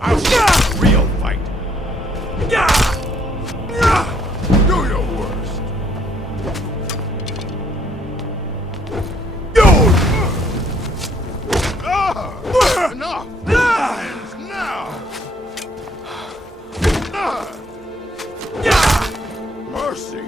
I'll see a real fight. Do your worst. Enough! Ends now! Mercy!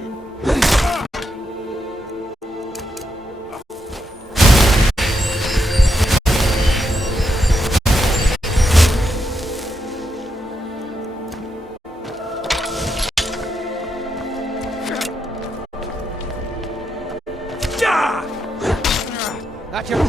That's your...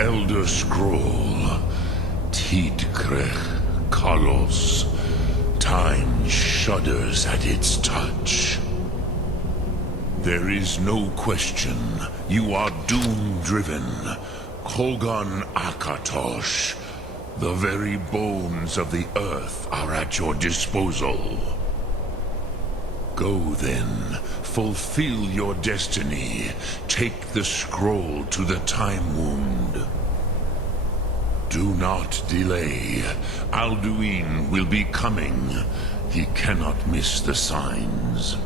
Elder Scroll. Tidkrech Kalos. Time shudders at its touch. There is no question. You are doom-driven. Kogan Akatosh. The very bones of the earth are at your disposal. Go then. Fulfill your destiny. Take the scroll to the Time Wound. Do not delay. Alduin will be coming. He cannot miss the signs.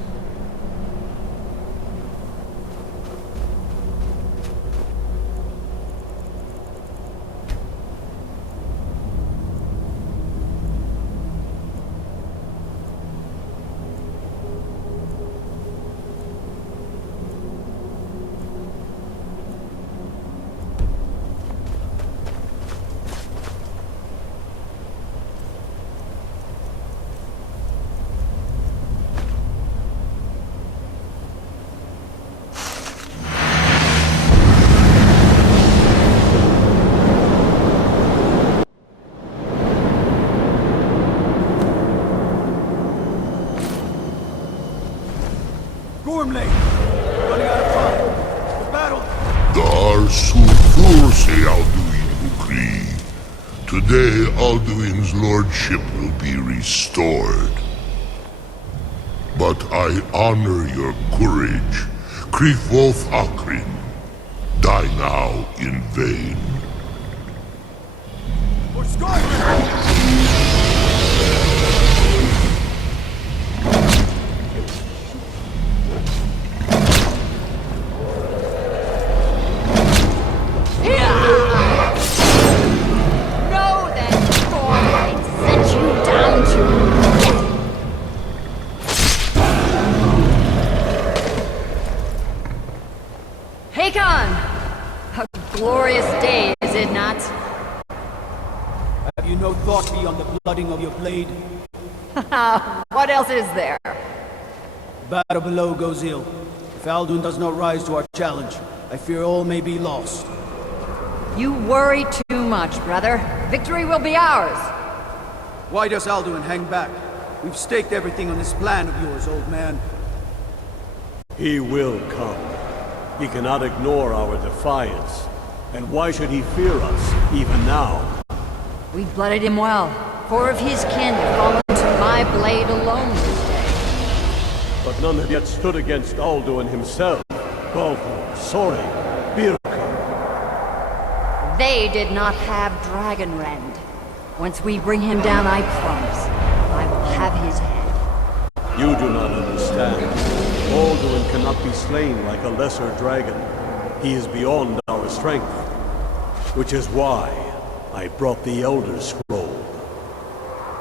Gormley! Running out of time. The battle! Dar Sulfurse Alduin Ukri. Today Alduin's lordship will be restored. But I honor your courage. Krifwolf Akrin. Die now in vain. For Skyrim! A glorious day, is it not? Have you no thought beyond the blooding of your blade? What else is there? Battle below goes ill. If Alduin does not rise to our challenge, I fear all may be lost. You worry too much, brother. Victory will be ours. Why does Alduin hang back? We've staked everything on this plan of yours, old man. He will come. He cannot ignore our defiance. And why should he fear us, even now? We blooded him well. 4 of his kin have fallen to my blade alone this day. But none have yet stood against Alduin himself. Balthor, Sori, Birka. They did not have Dragonrend. Once we bring him down, I promise, I will have his head. You do not understand. Alduin cannot be slain like a lesser dragon. He is beyond our strength. Which is why I brought the Elder Scroll.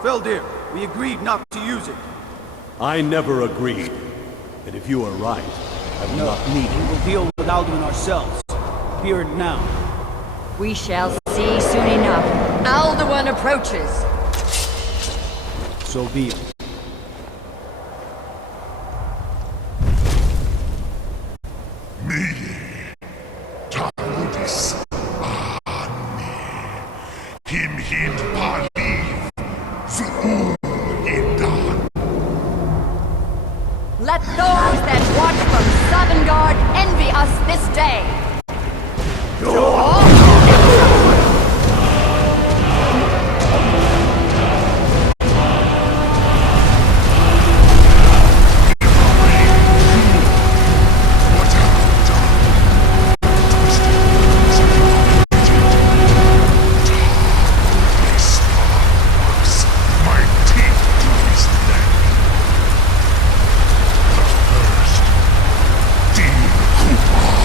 Feldir, we agreed not to use it. I never agreed. And if you are right, I will not need We it. will deal with Alduin ourselves. Here and now. We shall see soon enough. Alduin approaches. So be it. Tarudis Ani. Him hind paliv. Zu indan. Let those that watch from Sovngarde envy us this day. My teeth to his neck. But first, Dear Kumar.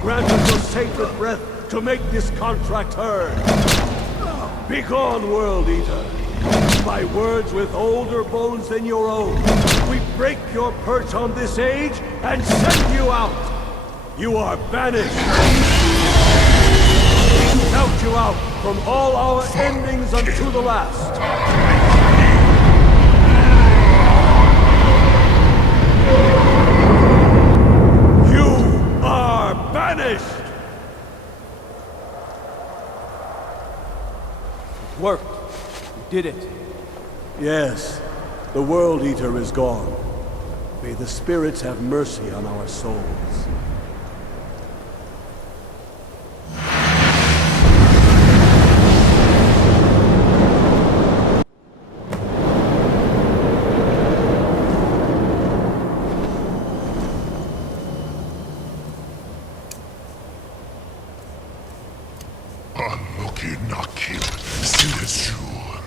grant us your sacred breath to make this contract heard. Begone, World Eater. By words with older bones than your own, we break your perch on this age and send you out. You are banished. We count you out from all our endings unto the last. You are banished! It worked. We did it. Yes, the World Eater is gone. May the spirits have mercy on our souls. Unlucky Nakib, Sinazur.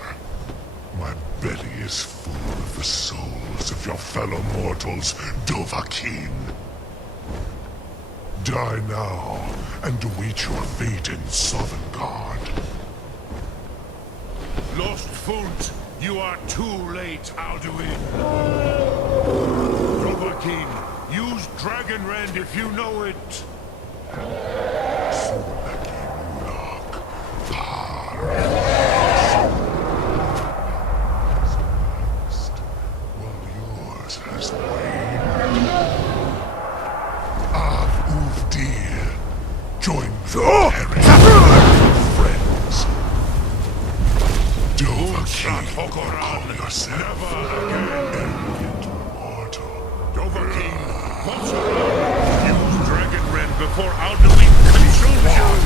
My belly is full of the souls of your fellow mortals, Dovahkiin. Die now, and await your fate in Sovngarde. Lost Funt, you are too late, Alduin. Dovahkiin, use Dragon Rend if you know it. Join the friends. Dovahkiin, call yourself arrogant mortal. Dovahkiin, what's around? Use Dragon Rend before Alduin consumes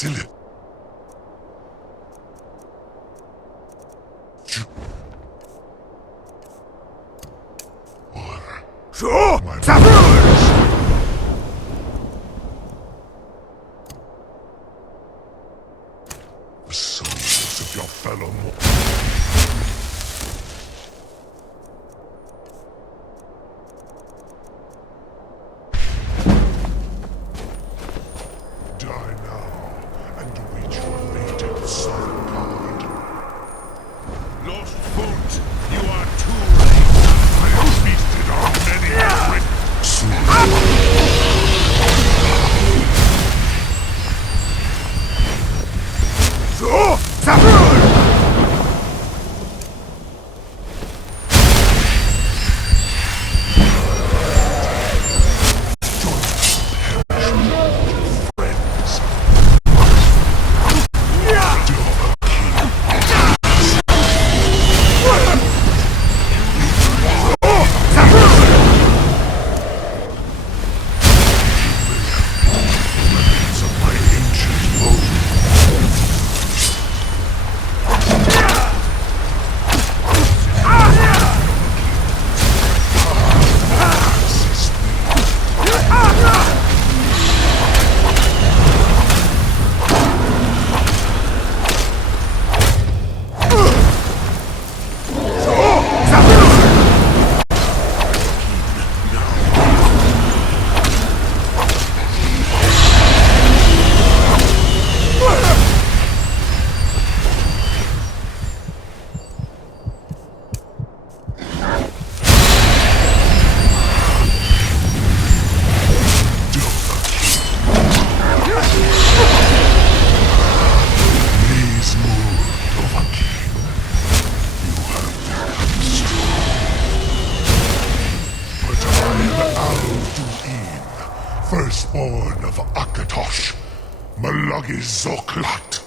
Still it. Sure! My the souls of your fellow die now and reach your fated sun god. Lost Foot, you are too late. I have feasted on many great Sure! Sabrud! friends. Remains of my ancient foe. Assist me. Please move, Dovahkiin. You have become strong. But I am Alduin, firstborn of Akatosh, Malagi Zoklat.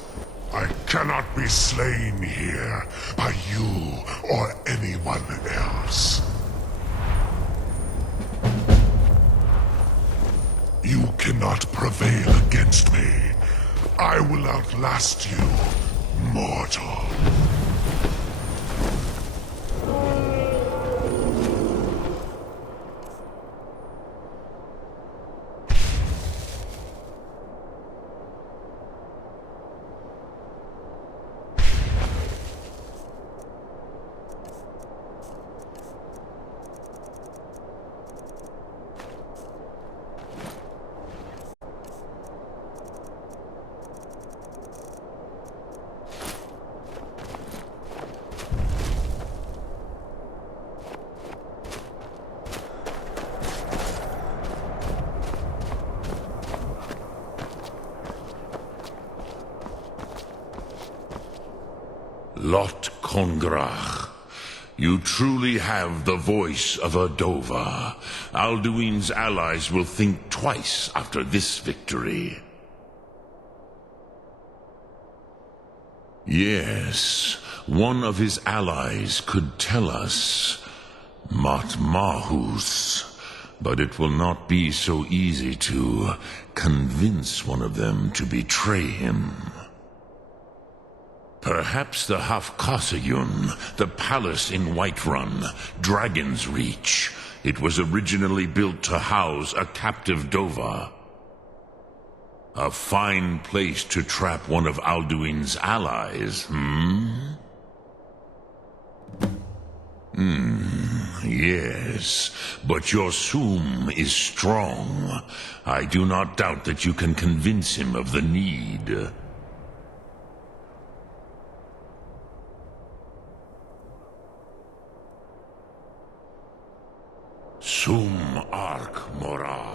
I cannot be slain here by you or anyone else. You cannot prevail against me. I will outlast you, mortal. Lot Kongrach, you truly have the voice of a Dova. Alduin's allies will think twice after this victory. Yes, one of his allies could tell us Matmahus, but it will not be so easy to convince one of them to betray him. Perhaps the Hafkasayun, the palace in Whiterun, Dragon's Reach. It was originally built to house a captive Dova. A fine place to trap one of Alduin's allies, Yes, but your Soom is strong. I do not doubt that you can convince him of the need. Soom Ark Mora.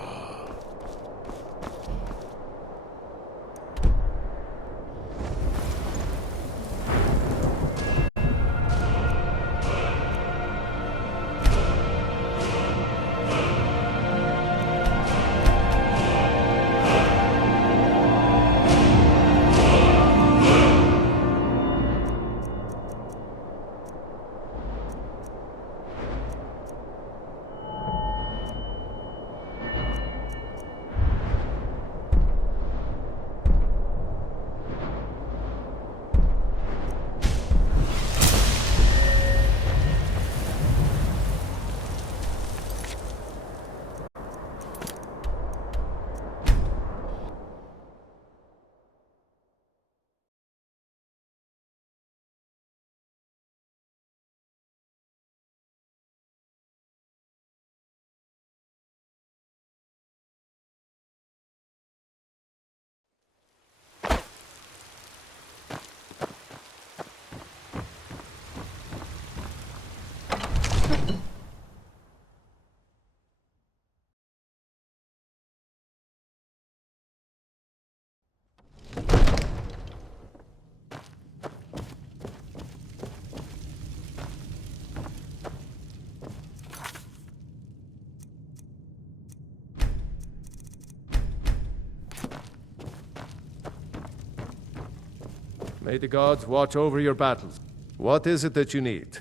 May the gods watch over your battles. What is it that you need?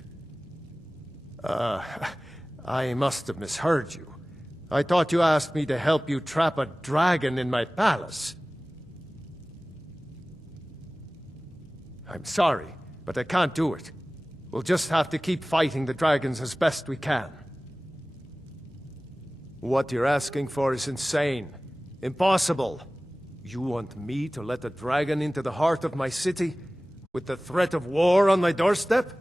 I must have misheard you. I thought you asked me to help you trap a dragon in my palace. I'm sorry, but I can't do it. We'll just have to keep fighting the dragons as best we can. What you're asking for is insane. Impossible. You want me to let a dragon into the heart of my city, with the threat of war on my doorstep?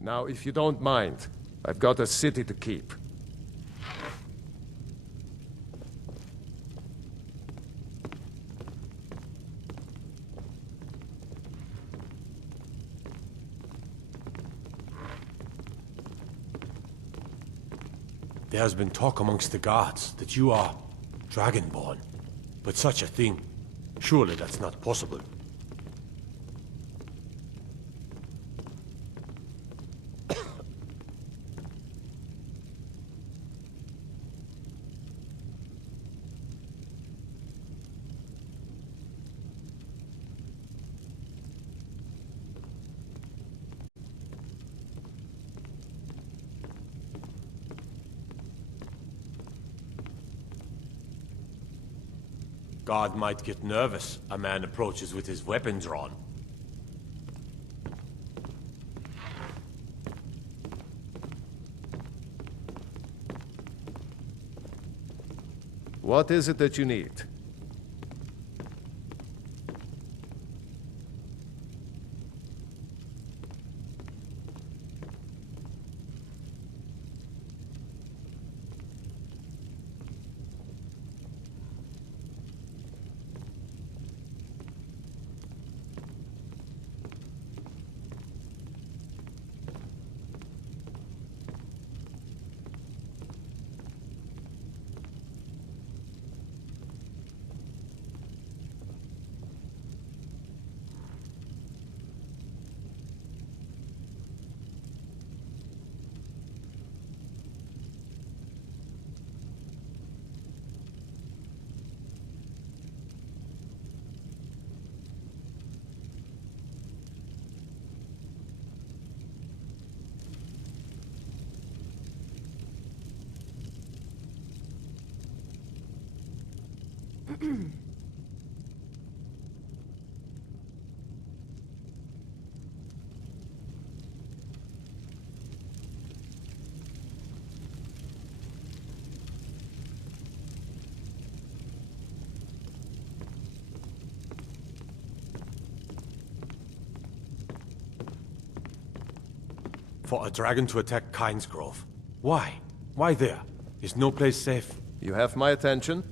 Now, if you don't mind, I've got a city to keep. There has been talk amongst the gods that you are Dragonborn. But such a thing, surely that's not possible. God might get nervous. A man approaches with his weapon drawn. What is it that you need? For a dragon to attack Kyne's Grove. Why? Why there? Is no place safe? You have my attention?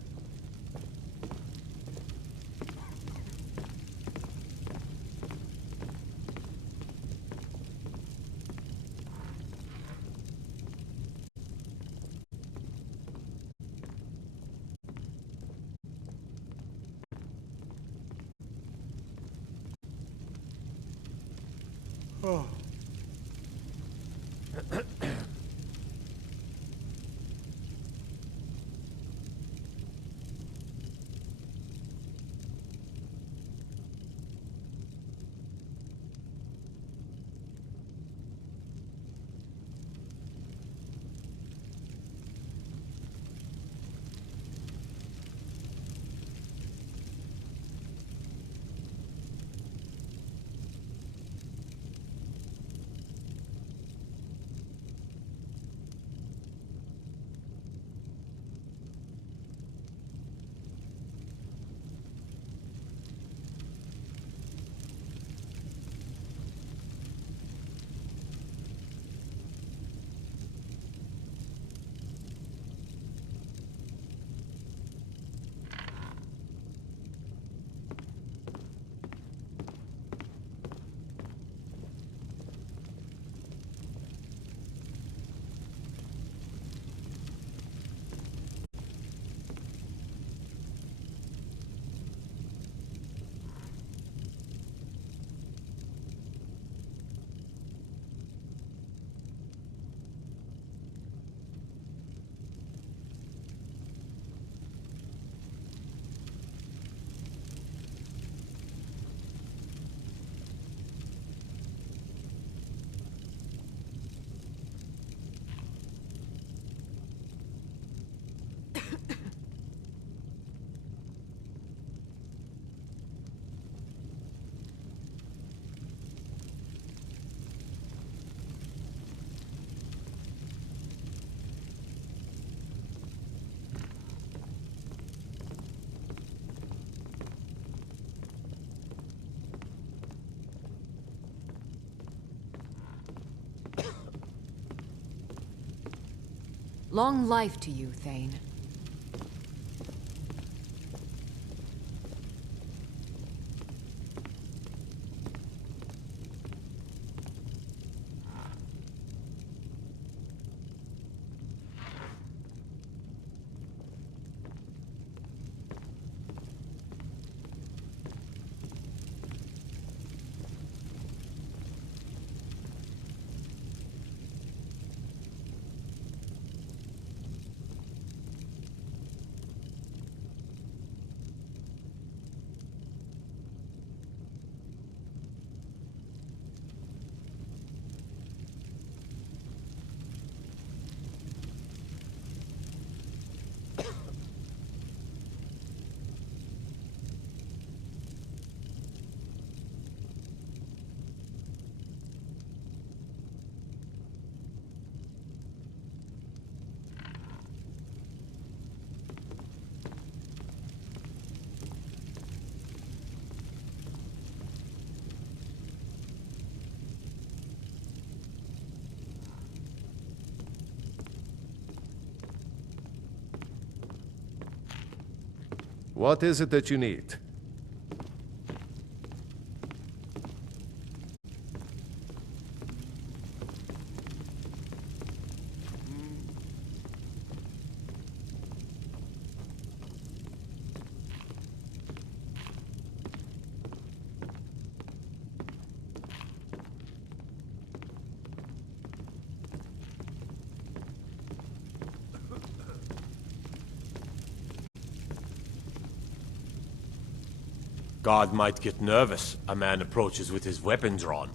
Long life to you, Thane. What is it that you need? God might get nervous. A man approaches with his weapon drawn.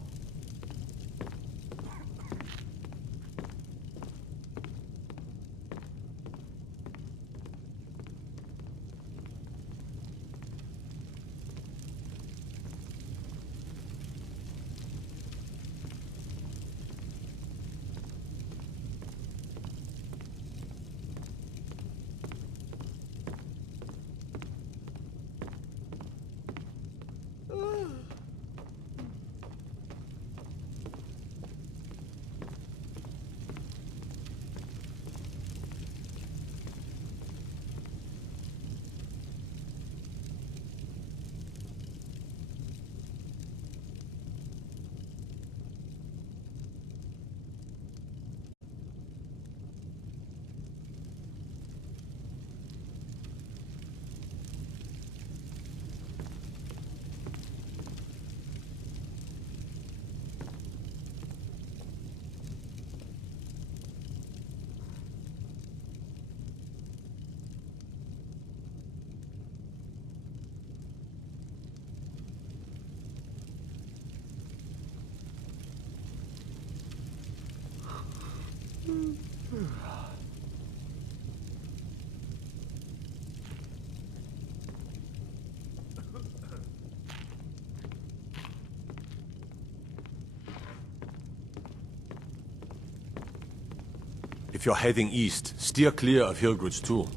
If you're heading east, steer clear of Hilgrid's tomb.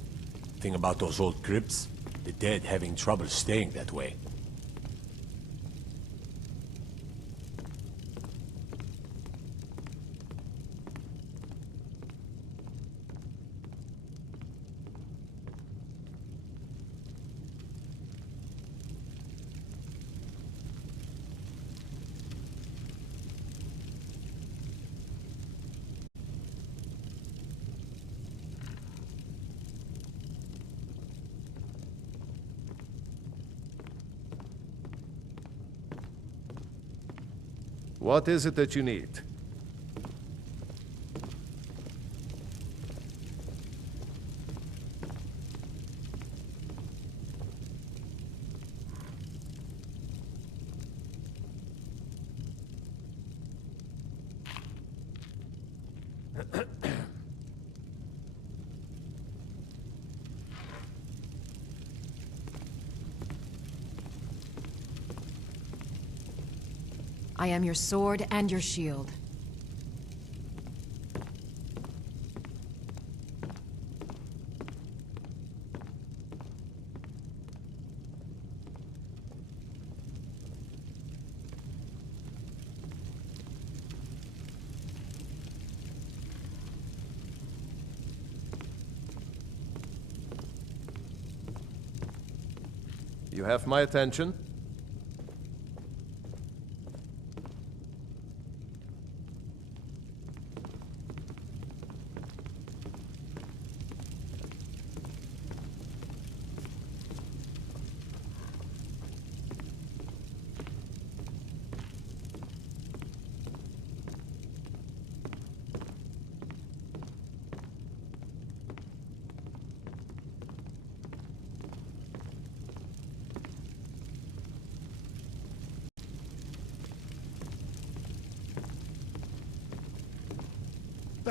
Thing about those old crypts, the dead having trouble staying that way. What is it that you need? I am your sword and your shield. You have my attention.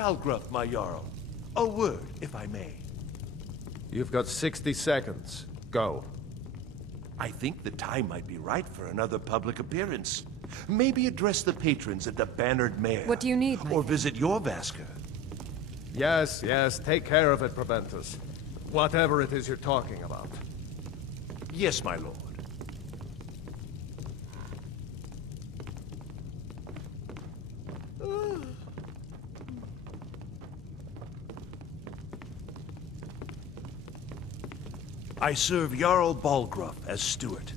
Balgruff, my Jarl. A word, if I may. You've got 60 seconds. Go. I think the time might be right for another public appearance. Maybe address the patrons at the Bannered Mare. What do you need, my Or friend? visit your Vasker. Yes, yes, take care of it, Proventus. Whatever it is you're talking about. Yes, my lord. I serve Jarl Balgruff as steward.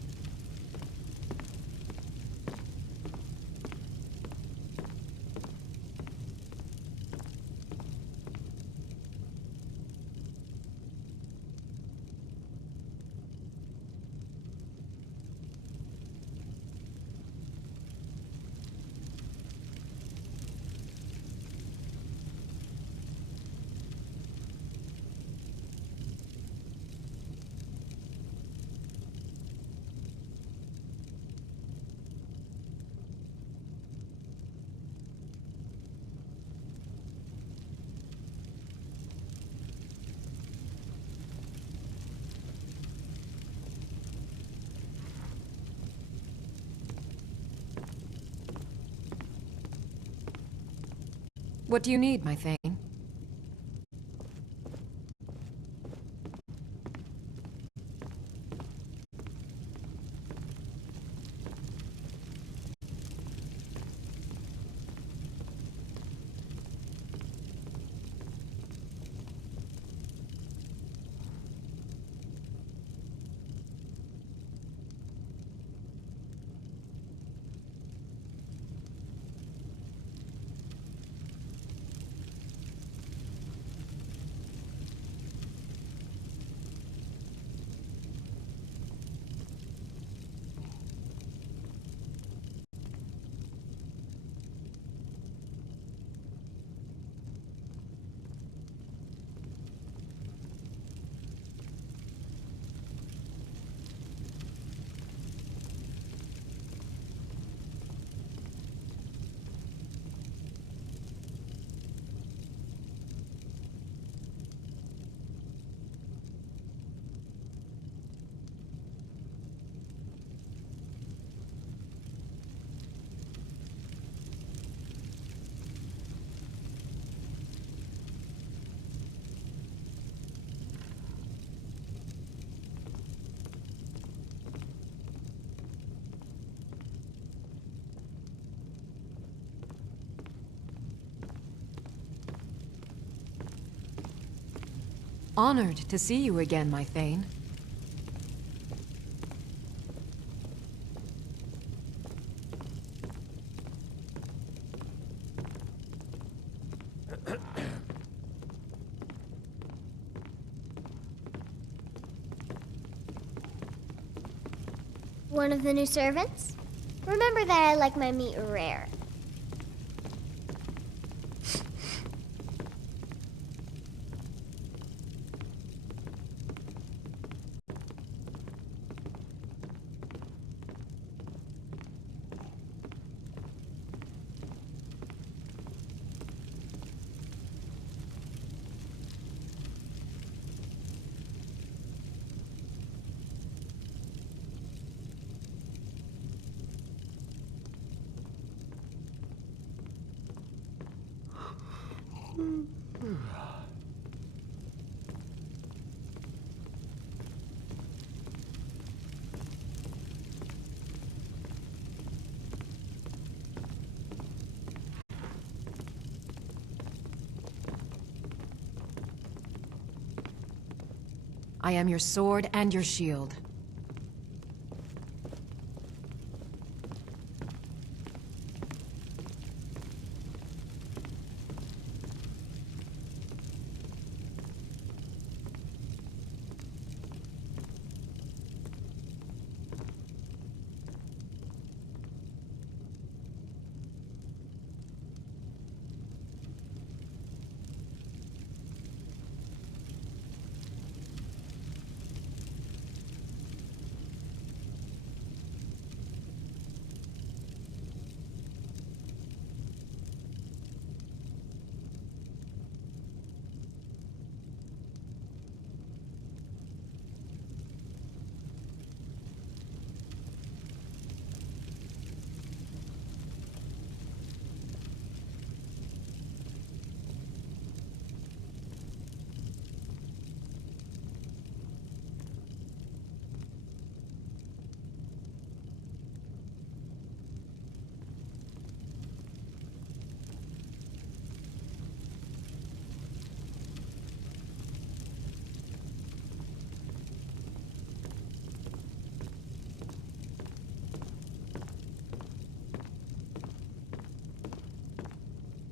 What do you need, my Thane? Honored to see you again, my Thane. One of the new servants? Remember that I like my meat rare. I am your sword and your shield.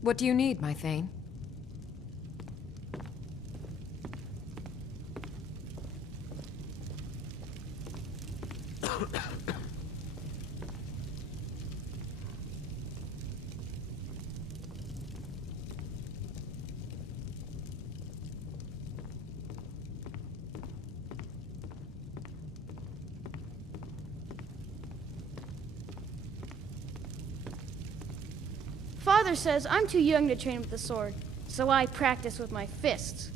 What do you need, my Thane? Father says I'm too young to train with the sword, so I practice with my fists.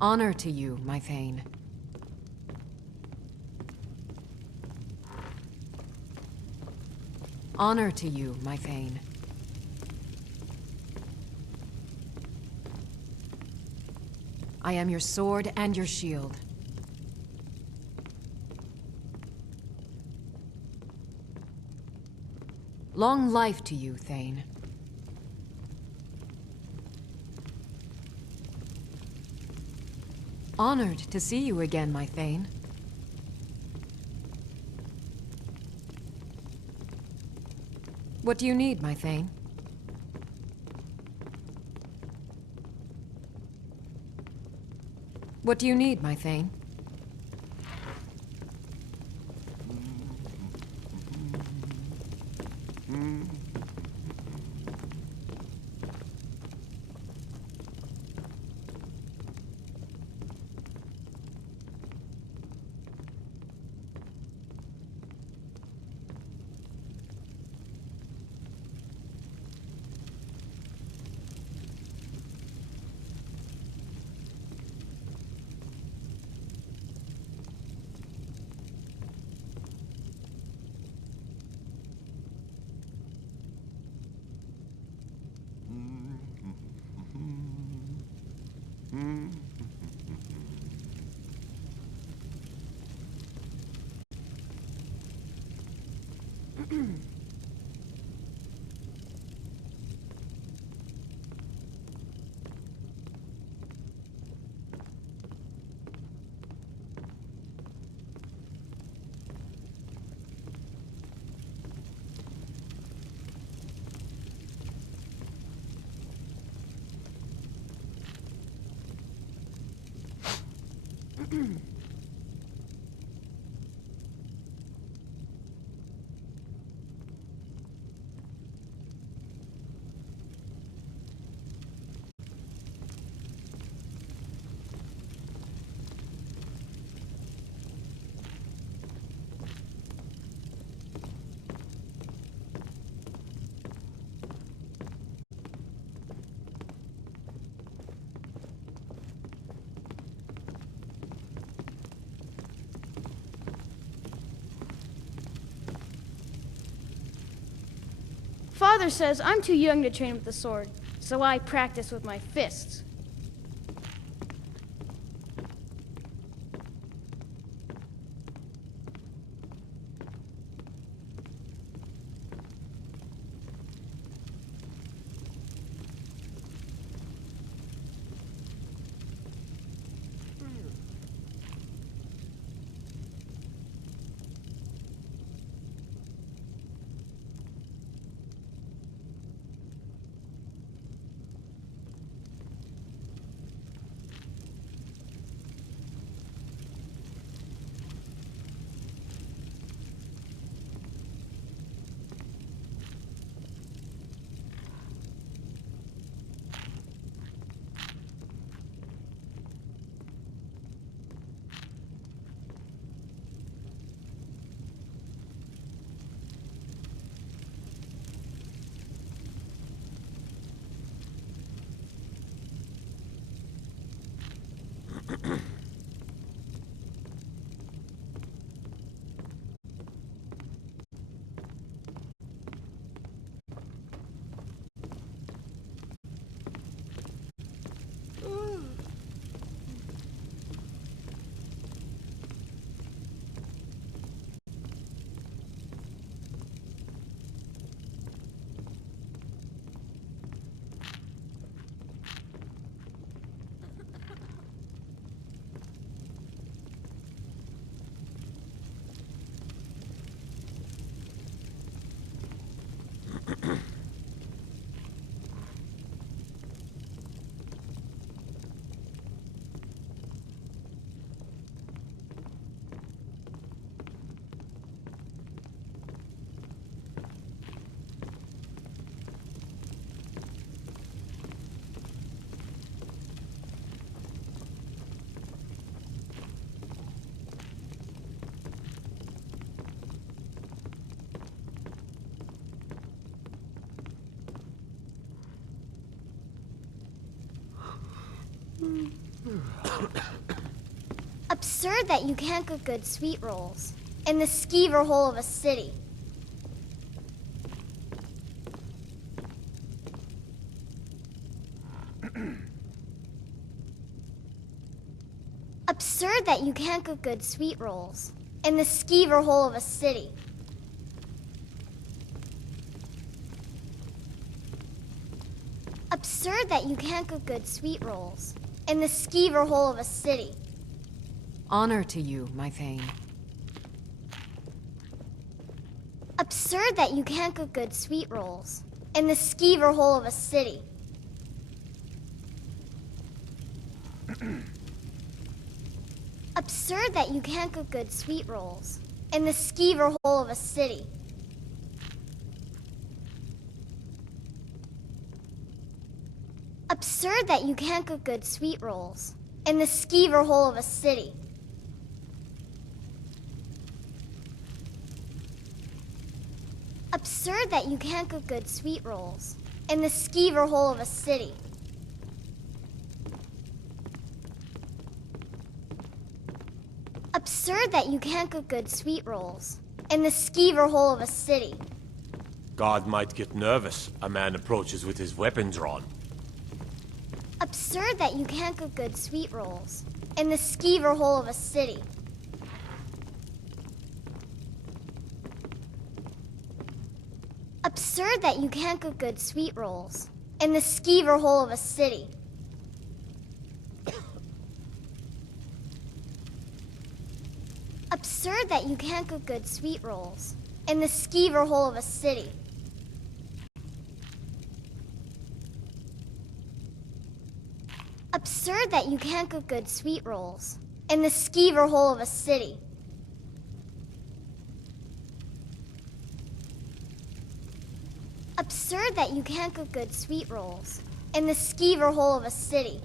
Honor to you, my Thane. Honor to you, my Thane. I am your sword and your shield. Long life to you, Thane. Honored to see you again, my Thane. What do you need, my Thane? What do you need, my Thane? Father says I'm too young to train with the sword, so I practice with my fists. Absurd that you can't cook good sweet rolls in the skeever hole of a city. Absurd that you can't cook good sweet rolls in the skeever hole of a city. Absurd that you can't cook good sweet rolls in the skeever hole of a city. Honor to you, my Thane. Absurd that you can't cook good sweet rolls in the skeever hole of a city. Absurd that you can't cook good sweet rolls in the skeever hole of a city. Absurd that you can't cook good sweet rolls in the skeever hole of a city. Absurd that you can't cook good sweet rolls in the skeever hole of a city. Absurd that you can't cook good sweet rolls in the skeever hole of a city. God might get nervous. A man approaches with his weapon drawn. Absurd that you can't cook good sweet rolls in the skeever hole of a city. Absurd that you can't cook good sweet rolls in the skeever hole of a city. Absurd that you can't cook good sweet rolls in the skeever hole of a city. Absurd that you can't cook good sweet rolls in the skeever hole of a city. Absurd that you can't cook good sweet rolls in the skeever hole of a city.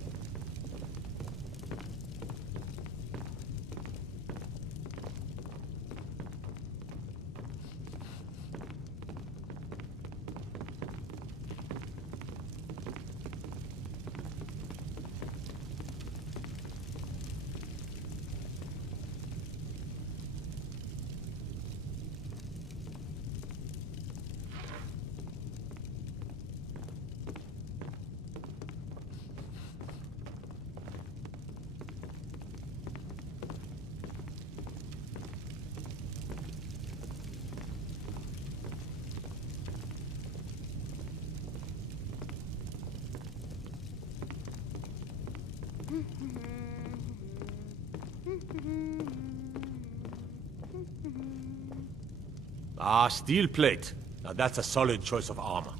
Ah, steel plate. Now that's a solid choice of armor.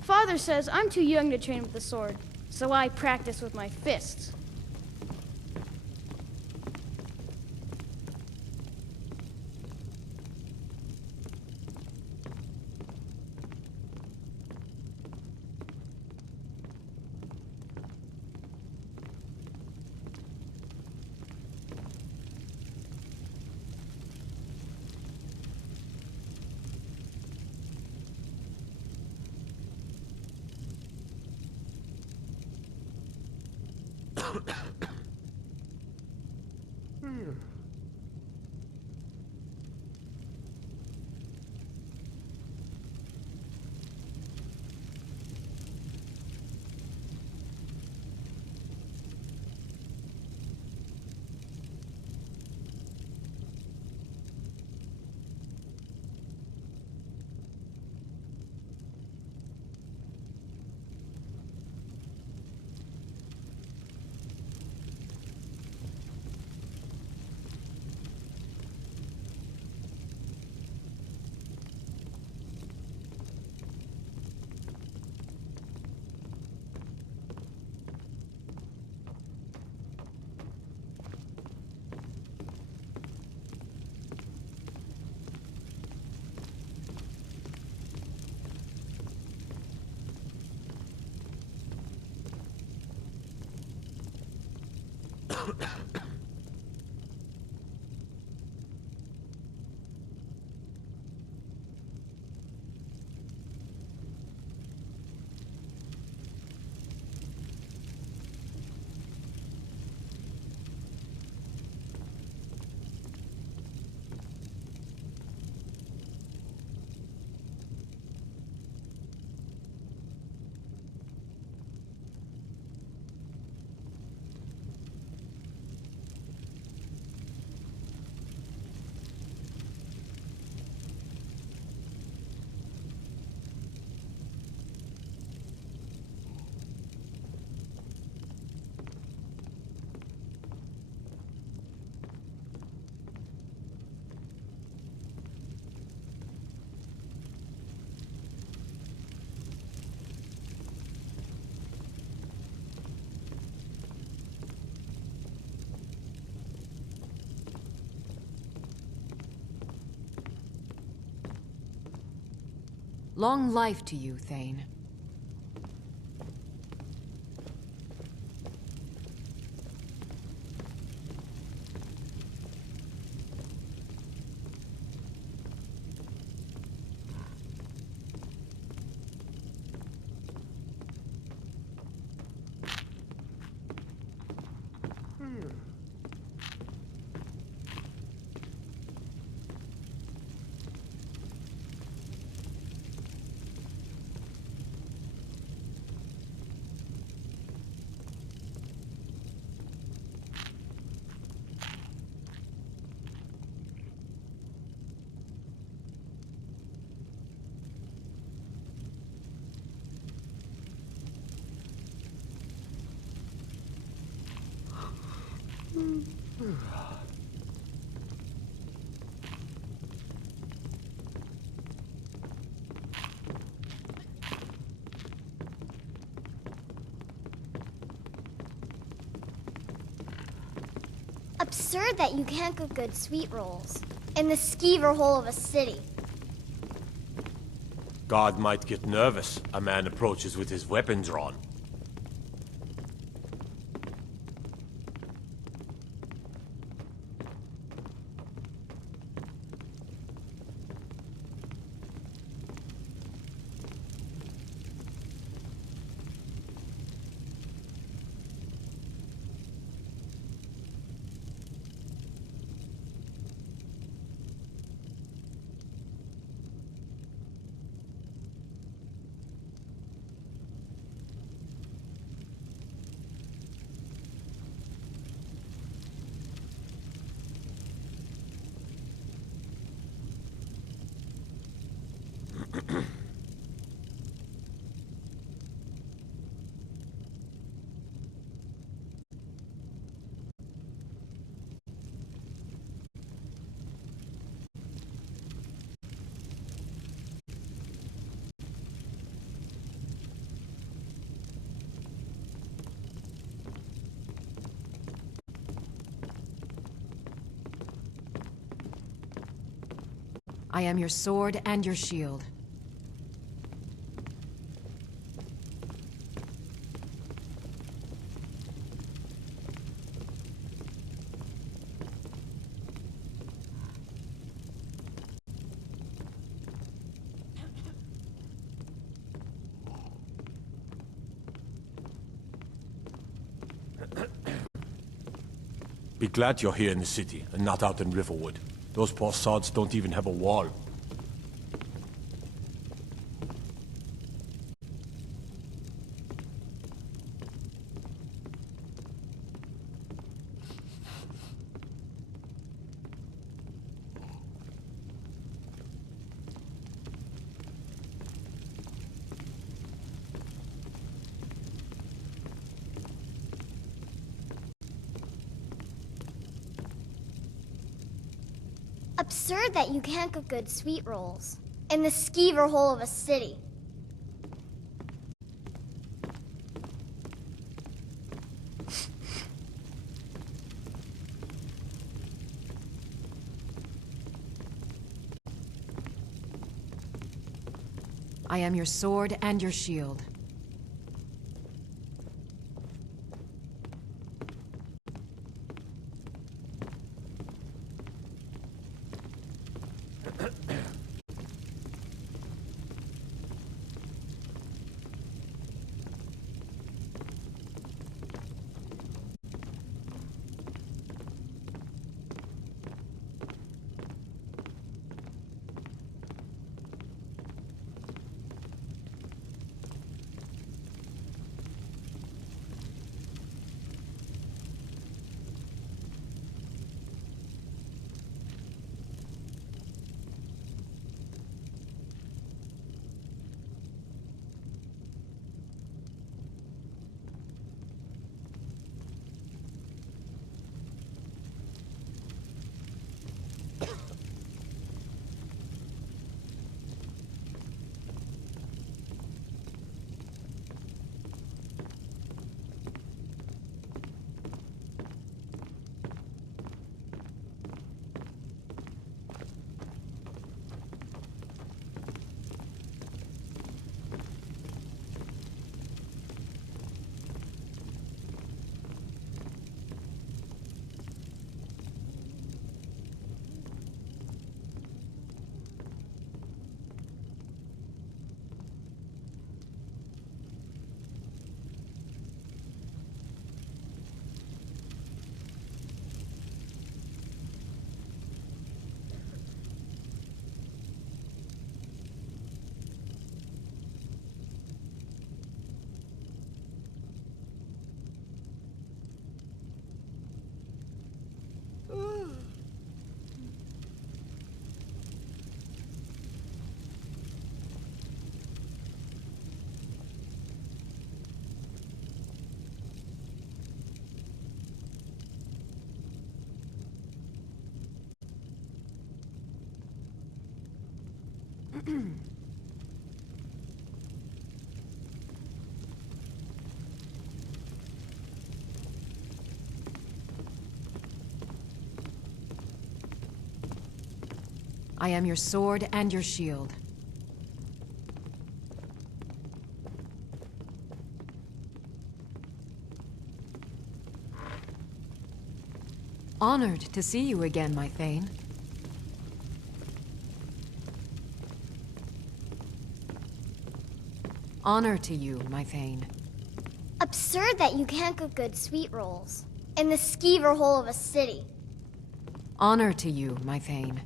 Father says I'm too young to train with the sword, so I practice with my fists. Long life to you, Thane. Absurd that you can't cook good sweet rolls in the skeever hole of a city. God might get nervous. A man approaches with his weapon drawn. I am your sword and your shield. Be glad you're here in the city, and not out in Riverwood. Those poor sods don't even have a wall. Absurd that you can't cook good sweet rolls in the skeever hole of a city. I am your sword and your shield. I am your sword and your shield. Honored to see you again, my Thane. Honor to you, my Thane. Absurd that you can't cook good sweet rolls. In the skeever hole of a city. Honor to you, my Thane.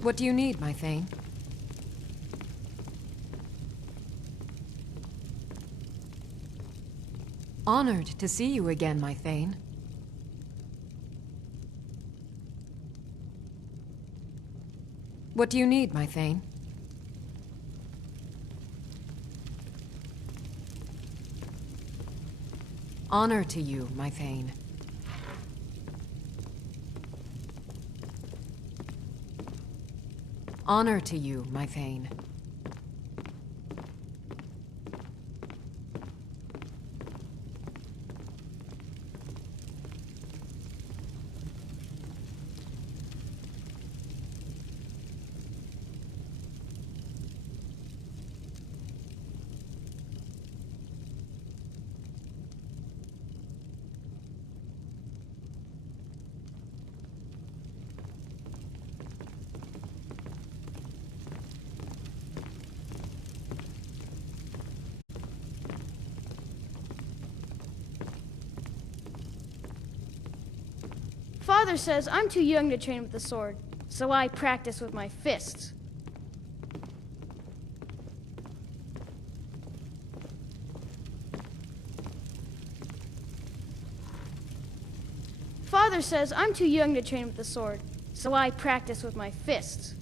What do you need, my Thane? Honored to see you again, my Thane. What do you need, my Thane? Honor to you, my Thane. Honor to you, my Thane. Father says I'm too young to train with the sword, so I practice with my fists. Father says I'm too young to train with the sword, so I practice with my fists.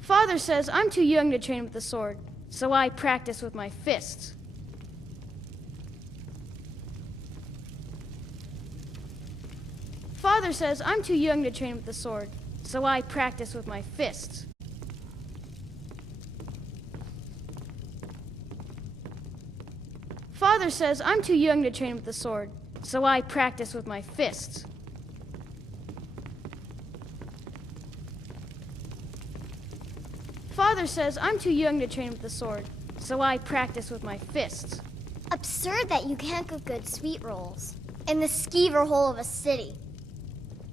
Father says I'm too young to train with the sword, so I practice with my fists. Father says I'm too young to train with the sword, so I practice with my fists. Father says I'm too young to train with the sword, so I practice with my fists. Father says I'm too young to train with the sword, so I practice with my fists. Absurd that you can't cook good sweet rolls. In the skeever hole of a city.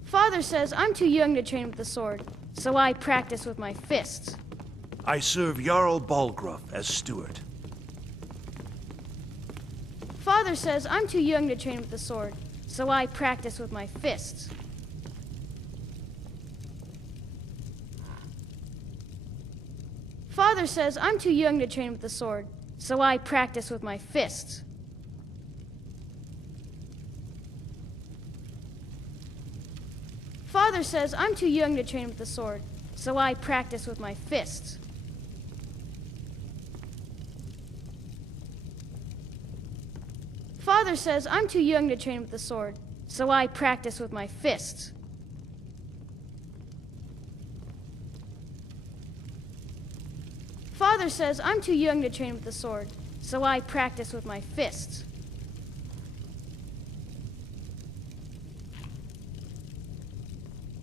Father says I'm too young to train with the sword, so I practice with my fists. I serve Jarl Balgruuf as steward. Father says I'm too young to train with the sword, so I practice with my fists. Father says I'm too young to train with the sword, so I practice with my fists. Father says I'm too young to train with the sword, so I practice with my fists. Father says I'm too young to train with the sword, so I practice with my fists. Father says I'm too young to train with the sword, so I practice with my fists.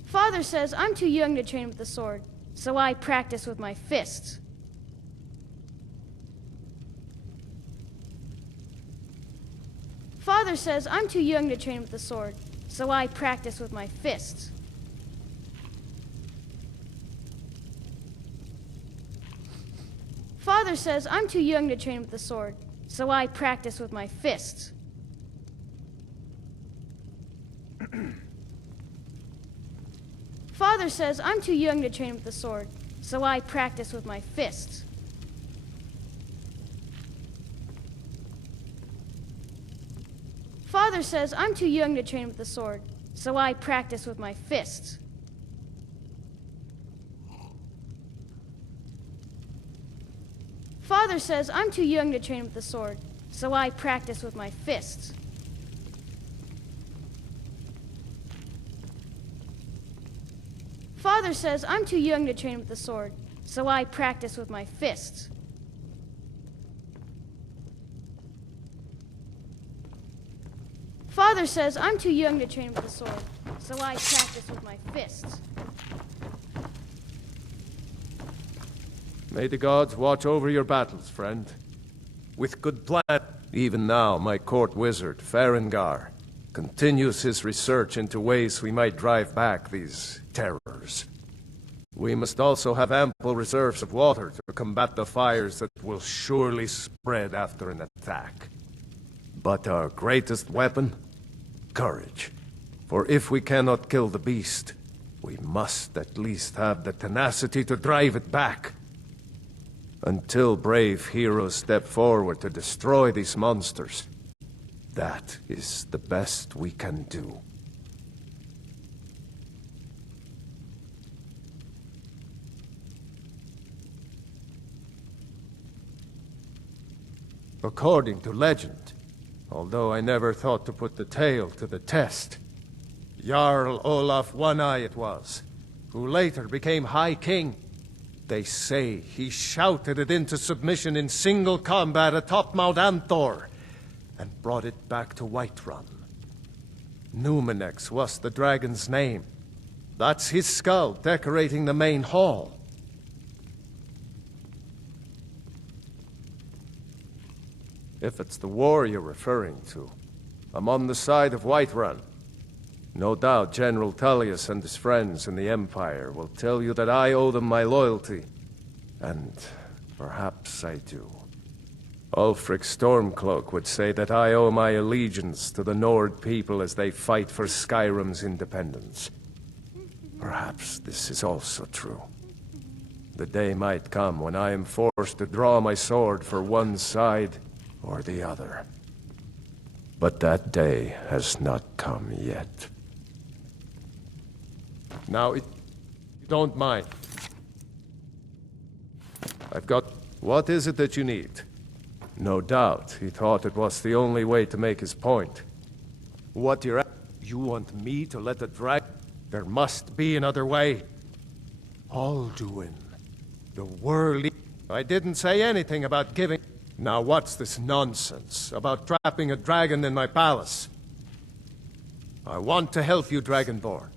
Father says I'm too young to train with the sword, so I practice with my fists. Father says I'm too young to train with the sword, so I practice with my fists. Father says I'm too young to train with the sword, so I practice with my fists. Father says I'm too young to train with the sword, so I practice with my fists. Father says I'm too young to train with the sword, so I practice with my fists. Father says I'm too young to train with the sword, so I practice with my fists. Father says I'm too young to train with the sword, so I practice with my fists. Father says I'm too young to train with the sword, so I practice with my fists. May the gods watch over your battles, friend. With good plan. Even now, my court wizard, Farengar, continues his research into ways we might drive back these terrors. We must also have ample reserves of water to combat the fires that will surely spread after an attack. But our greatest weapon? Courage. For if we cannot kill the beast, we must at least have the tenacity to drive it back. Until brave heroes step forward to destroy these monsters, that is the best we can do. According to legend, although I never thought to put the tale to the test, Jarl Olaf One-Eye it was, who later became High King. They say he shouted it into submission in single combat atop Mount Anthor, and brought it back to Whiterun. Numenex was the dragon's name. That's his skull decorating the main hall. If it's the war you're referring to, I'm on the side of Whiterun. No doubt General Tullius and his friends in the Empire will tell you that I owe them my loyalty. And perhaps I do. Ulfric Stormcloak would say that I owe my allegiance to the Nord people as they fight for Skyrim's independence. Perhaps this is also true. The day might come when I am forced to draw my sword for one side or the other. But that day has not come yet. Now, if you don't mind, I've got... What is it that you need? No doubt, he thought it was the only way to make his point. What you're... You want me to let the drag... There must be another way. Alduin, the worldly... I didn't say anything about giving... Now what's this nonsense about trapping a dragon in my palace? I want to help you, Dragonborn.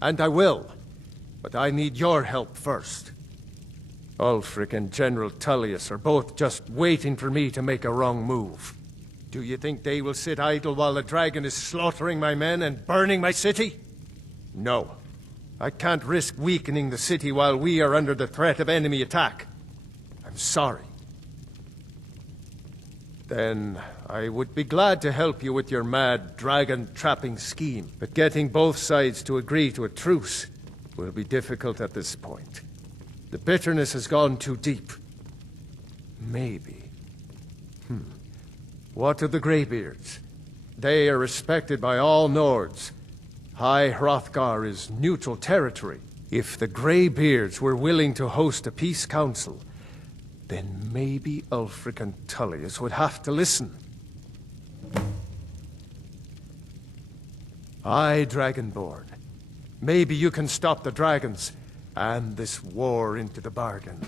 And I will. But I need your help first. Ulfric and General Tullius are both just waiting for me to make a wrong move. Do you think they will sit idle while the dragon is slaughtering my men and burning my city? No. I can't risk weakening the city while we are under the threat of enemy attack. I'm sorry. Then I would be glad to help you with your mad dragon-trapping scheme. But getting both sides to agree to a truce will be difficult at this point. The bitterness has gone too deep. Maybe. What of the Greybeards? They are respected by all Nords. High Hrothgar is neutral territory. If the Greybeards were willing to host a peace council, then maybe Ulfric and Tullius would have to listen. Aye, Dragonborn. Maybe you can stop the dragons, and this war into the bargain.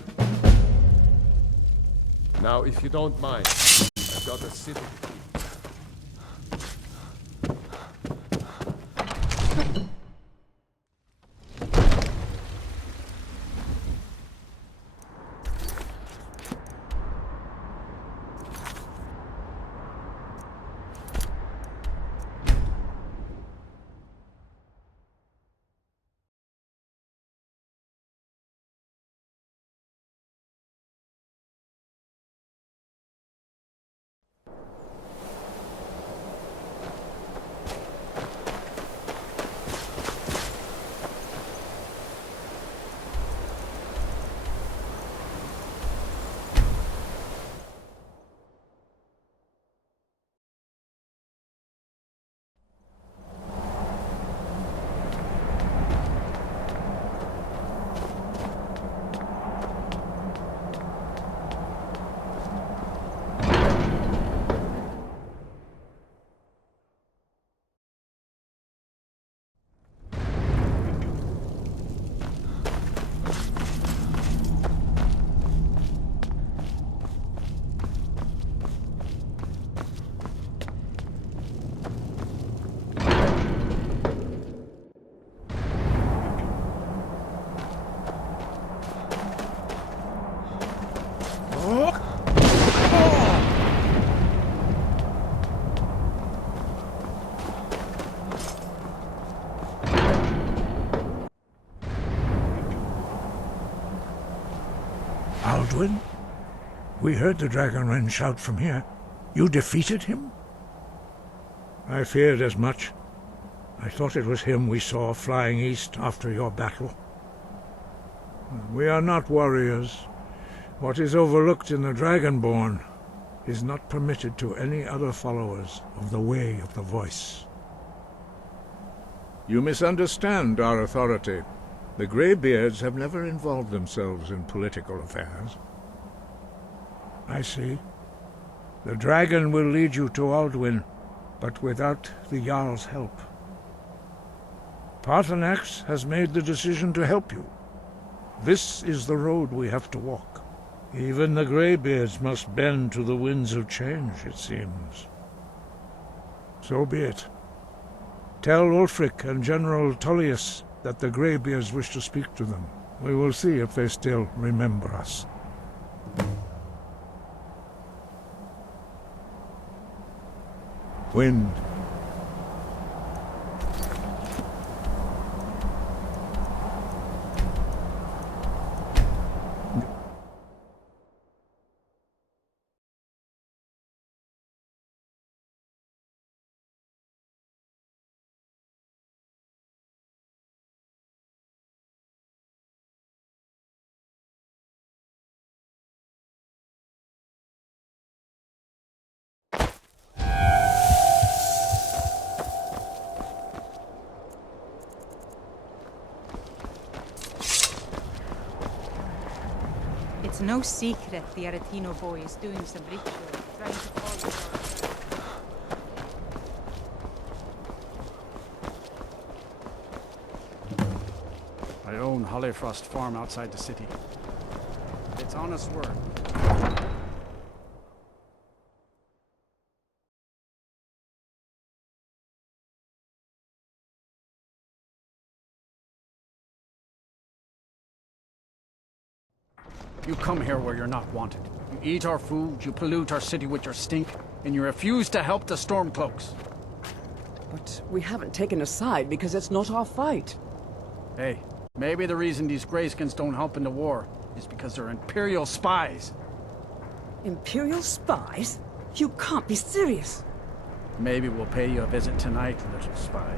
Now, if you don't mind, I've got a city to keep. Alduin? We heard the Dragonren shout from here. You defeated him? I feared as much. I thought it was him we saw flying east after your battle. We are not warriors. What is overlooked in the Dragonborn is not permitted to any other followers of the Way of the Voice. You misunderstand our authority. The Greybeards have never involved themselves in political affairs. I see. The dragon will lead you to Alduin, but without the Jarl's help. Paarthurnax has made the decision to help you. This is the road we have to walk. Even the Greybeards must bend to the winds of change, it seems. So be it. Tell Ulfric and General Tullius that the Greybeards wish to speak to them. We will see if they still remember us. Wind. It's no secret the Aretino boy is doing some ritual, trying to follow I own Hollifrost Farm outside the city. It's honest work. You come here where you're not wanted. You eat our food, you pollute our city with your stink, and you refuse to help the Stormcloaks. But we haven't taken a side because it's not our fight. Hey, maybe the reason these Greyskins don't help in the war is because they're Imperial spies. Imperial spies? You can't be serious. Maybe we'll pay you a visit tonight, little spy.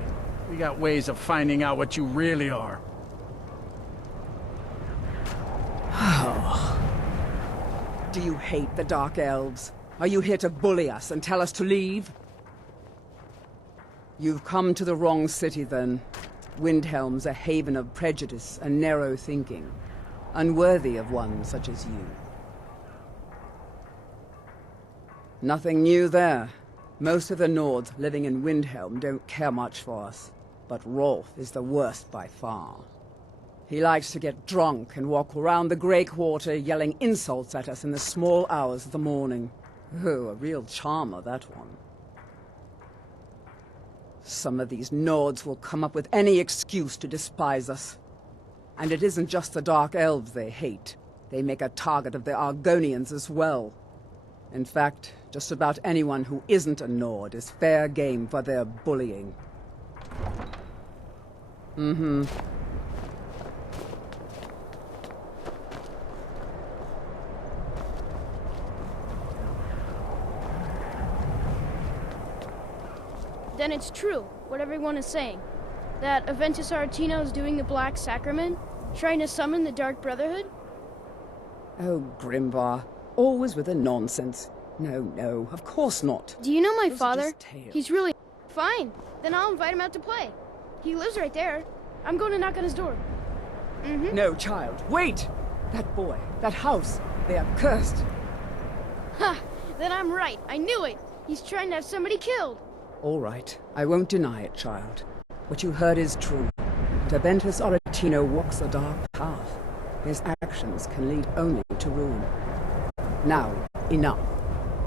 We got ways of finding out what you really are. Do you hate the Dark Elves? Are you here to bully us and tell us to leave? You've come to the wrong city, then. Windhelm's a haven of prejudice and narrow thinking, unworthy of one such as you. Nothing new there. Most of the Nords living in Windhelm don't care much for us, but Rolf is the worst by far. He likes to get drunk and walk around the Grey Quarter yelling insults at us in the small hours of the morning. Oh, a real charmer, that one. Some of these Nords will come up with any excuse to despise us. And it isn't just the Dark Elves they hate. They make a target of the Argonians as well. In fact, just about anyone who isn't a Nord is fair game for their bullying. Mm-hmm. Then it's true, what everyone is saying. That Aventus Aretino is doing the Black Sacrament, trying to summon the Dark Brotherhood? Oh, Grimvar. Always with the nonsense. No, of course not. Do you know my Those are father? just tales. He's really fine. Then I'll invite him out to play. He lives right there. I'm going to knock on his door. Mm-hmm. No, child, wait! That boy, that house, they are cursed. Ha! Then I'm right. I knew it. He's trying to have somebody killed. All right, I won't deny it, child. What you heard is true. But Aventus Aretino walks a dark path. His actions can lead only to ruin. Now, enough.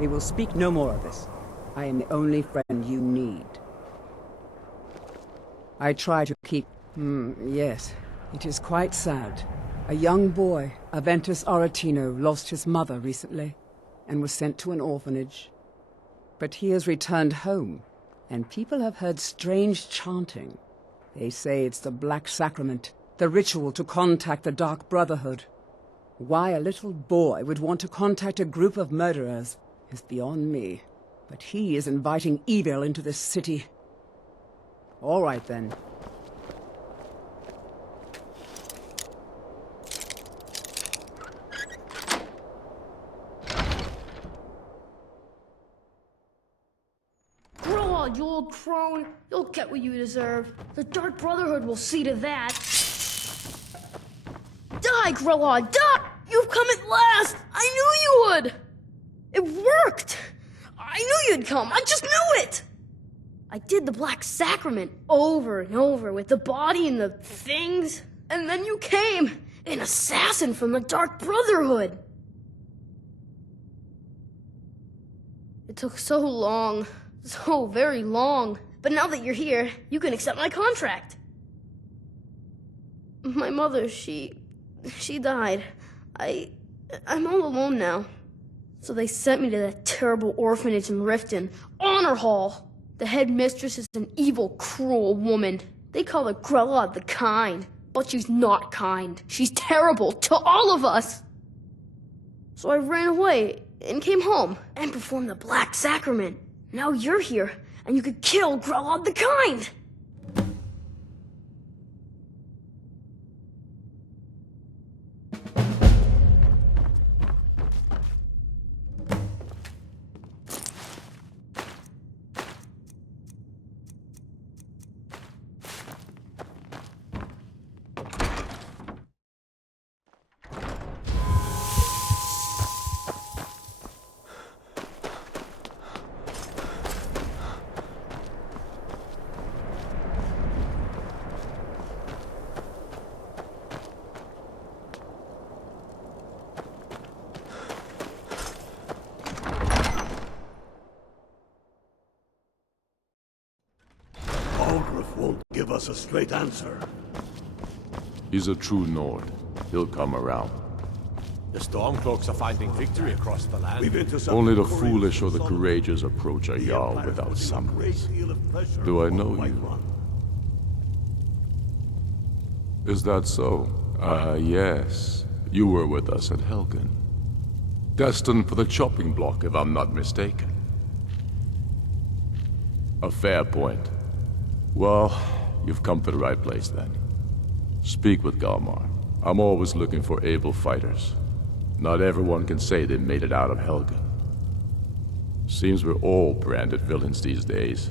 We will speak no more of this. I am the only friend you need. I try to keep... yes, it is quite sad. A young boy, Aventus Aretino, lost his mother recently and was sent to an orphanage. But he has returned home, and people have heard strange chanting. They say it's the Black Sacrament, the ritual to contact the Dark Brotherhood. Why a little boy would want to contact a group of murderers is beyond me. But he is inviting evil into this city. All right, then. Grow on, you old crone. You'll get what you deserve. The Dark Brotherhood will see to that. Die, Grillon, die! You've come at last! I knew you would! It worked! I knew you'd come, I just knew it! I did the Black Sacrament over and over with the body and the things, and then you came, an assassin from the Dark Brotherhood. It took so long, so very long, but now that you're here, you can accept my contract. My mother, she died. I'm all alone now. So they sent me to that terrible orphanage in Riften, Honor Hall. The headmistress is an evil, cruel woman. They call her Grella the Kind, but she's not kind. She's terrible to all of us. So I ran away and came home and performed the Black Sacrament. Now you're here, and you could kill Grella the Kind. Won't give us a straight answer. He's a true Nord. He'll come around. The Stormcloaks are finding victory across the land. Only the foolish or the courageous approach a Jarl without summons. Do I know you? Is that so? Yes. You were with us at Helgen. Destined for the chopping block, if I'm not mistaken. A fair point. Well, you've come to the right place then. Speak with Galmar. I'm always looking for able fighters. Not everyone can say they made it out of Helgen. Seems we're all branded villains these days.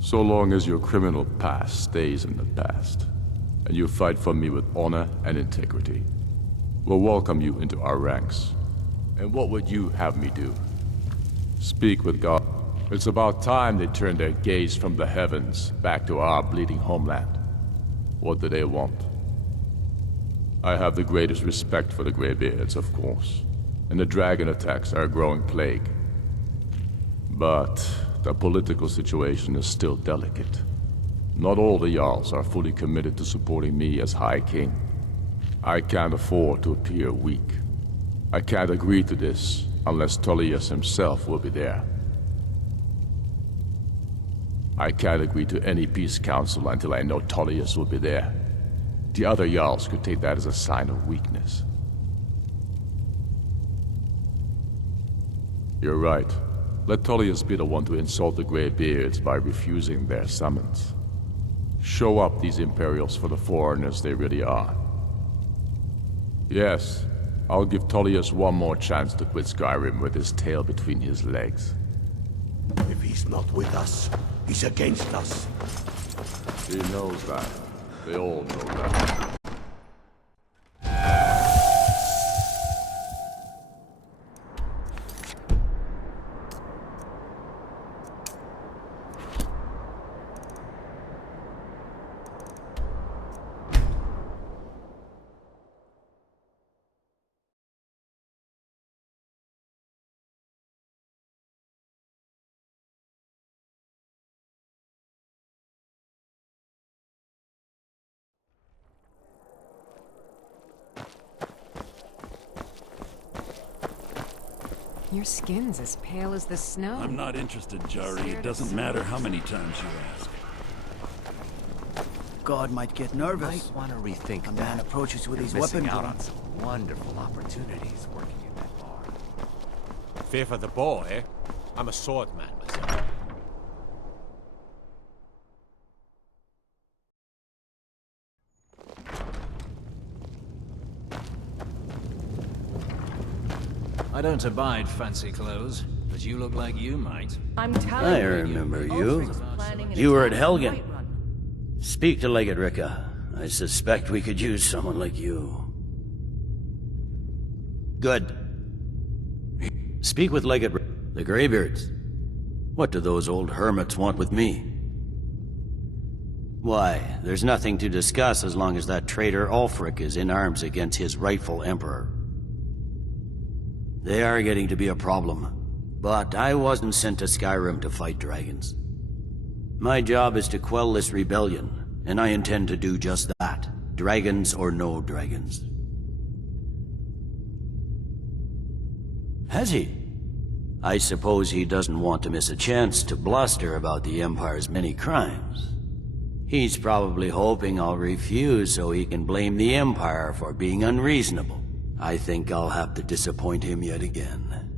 So long as your criminal past stays in the past, and you fight for me with honor and integrity, we'll welcome you into our ranks. And what would you have me do? Speak with God. It's about time they turned their gaze from the heavens back to our bleeding homeland. What do they want? I have the greatest respect for the Greybeards, of course, and the dragon attacks are a growing plague. But the political situation is still delicate. Not all the Jarls are fully committed to supporting me as High King. I can't afford to appear weak. I can't agree to this unless Tullius himself will be there. I can't agree to any peace council until I know Tullius will be there. The other Jarls could take that as a sign of weakness. You're right. Let Tullius be the one to insult the Greybeards by refusing their summons. Show up these Imperials for the foreigners they really are. Yes, I'll give Tullius one more chance to quit Skyrim with his tail between his legs. If he's not with us, he's against us. He knows that. They all know that. Your skin's as pale as the snow. I'm not interested, Jari. It doesn't matter how many times you ask. God might get nervous. Might want to rethink A that. man approaches with his Missing weapon. out on some wonderful opportunities working in that bar. Fear for the bow, eh? I'm a swordman myself. I don't abide fancy clothes, but you look like you might. I'm telling I remember you. You were at Helgen. Speak to Legate Ricka. I suspect we could use someone like you. Good. Speak with Legate the Greybeards. What do those old hermits want with me? Why, there's nothing to discuss as long as that traitor Ulfric is in arms against his rightful emperor. They are getting to be a problem. But I wasn't sent to Skyrim to fight dragons. My job is to quell this rebellion, and I intend to do just that. Dragons or no dragons. Has he? I suppose he doesn't want to miss a chance to bluster about the Empire's many crimes. He's probably hoping I'll refuse so he can blame the Empire for being unreasonable. I think I'll have to disappoint him yet again.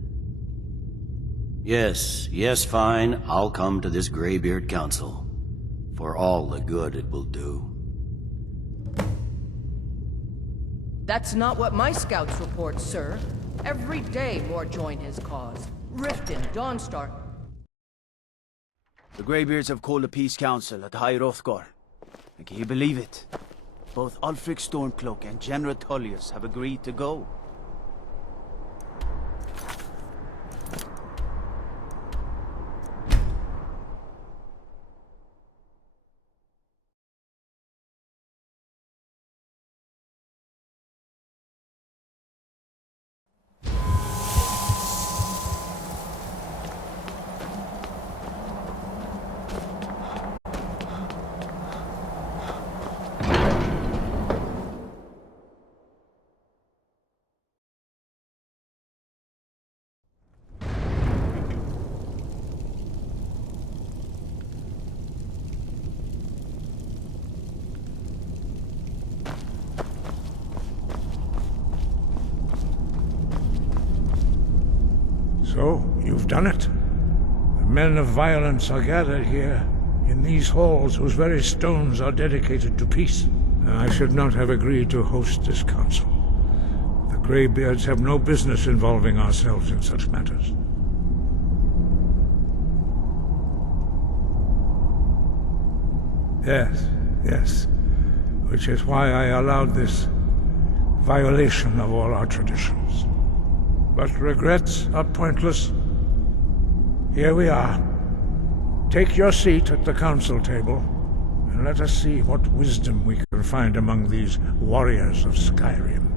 Yes, fine. I'll come to this Greybeard Council. For all the good it will do. That's not what my scouts report, sir. Every day more join his cause. Riften, Dawnstar. The Greybeards have called a peace council at High Hrothgar. And can you believe it? Both Ulfric Stormcloak and General Tullius have agreed to go. So, you've done it. The men of violence are gathered here, in these halls whose very stones are dedicated to peace. I should not have agreed to host this council. The Greybeards have no business involving ourselves in such matters. Yes. Which is why I allowed this violation of all our traditions. But regrets are pointless. Here we are. Take your seat at the council table, and let us see what wisdom we can find among these warriors of Skyrim.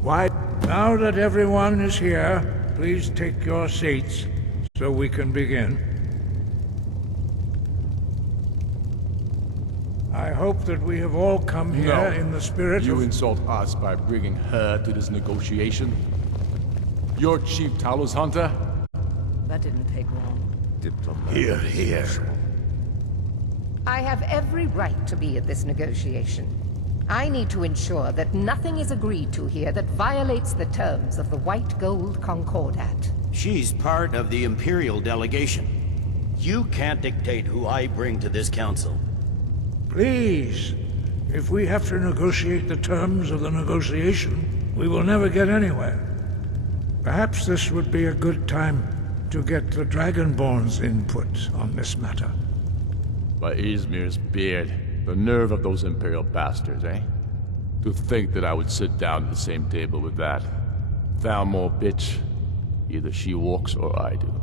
Why, now that everyone is here, please take your seats so we can begin. I hope that we have all come here in the spirit You of... insult us by bringing her to this negotiation? You're Chief Talos Hunter? That didn't take long. Here. I have every right to be at this negotiation. I need to ensure that nothing is agreed to here that violates the terms of the White Gold Concordat. She's part of the Imperial delegation. You can't dictate who I bring to this council. Please, If we have to negotiate the terms of the negotiation, we will never get anywhere. Perhaps this would be a good time to get the Dragonborn's input on this matter. By Izmir's beard, the nerve of those Imperial bastards, eh? To think that I would sit down at the same table with that Thalmor bitch. Either she walks or I do.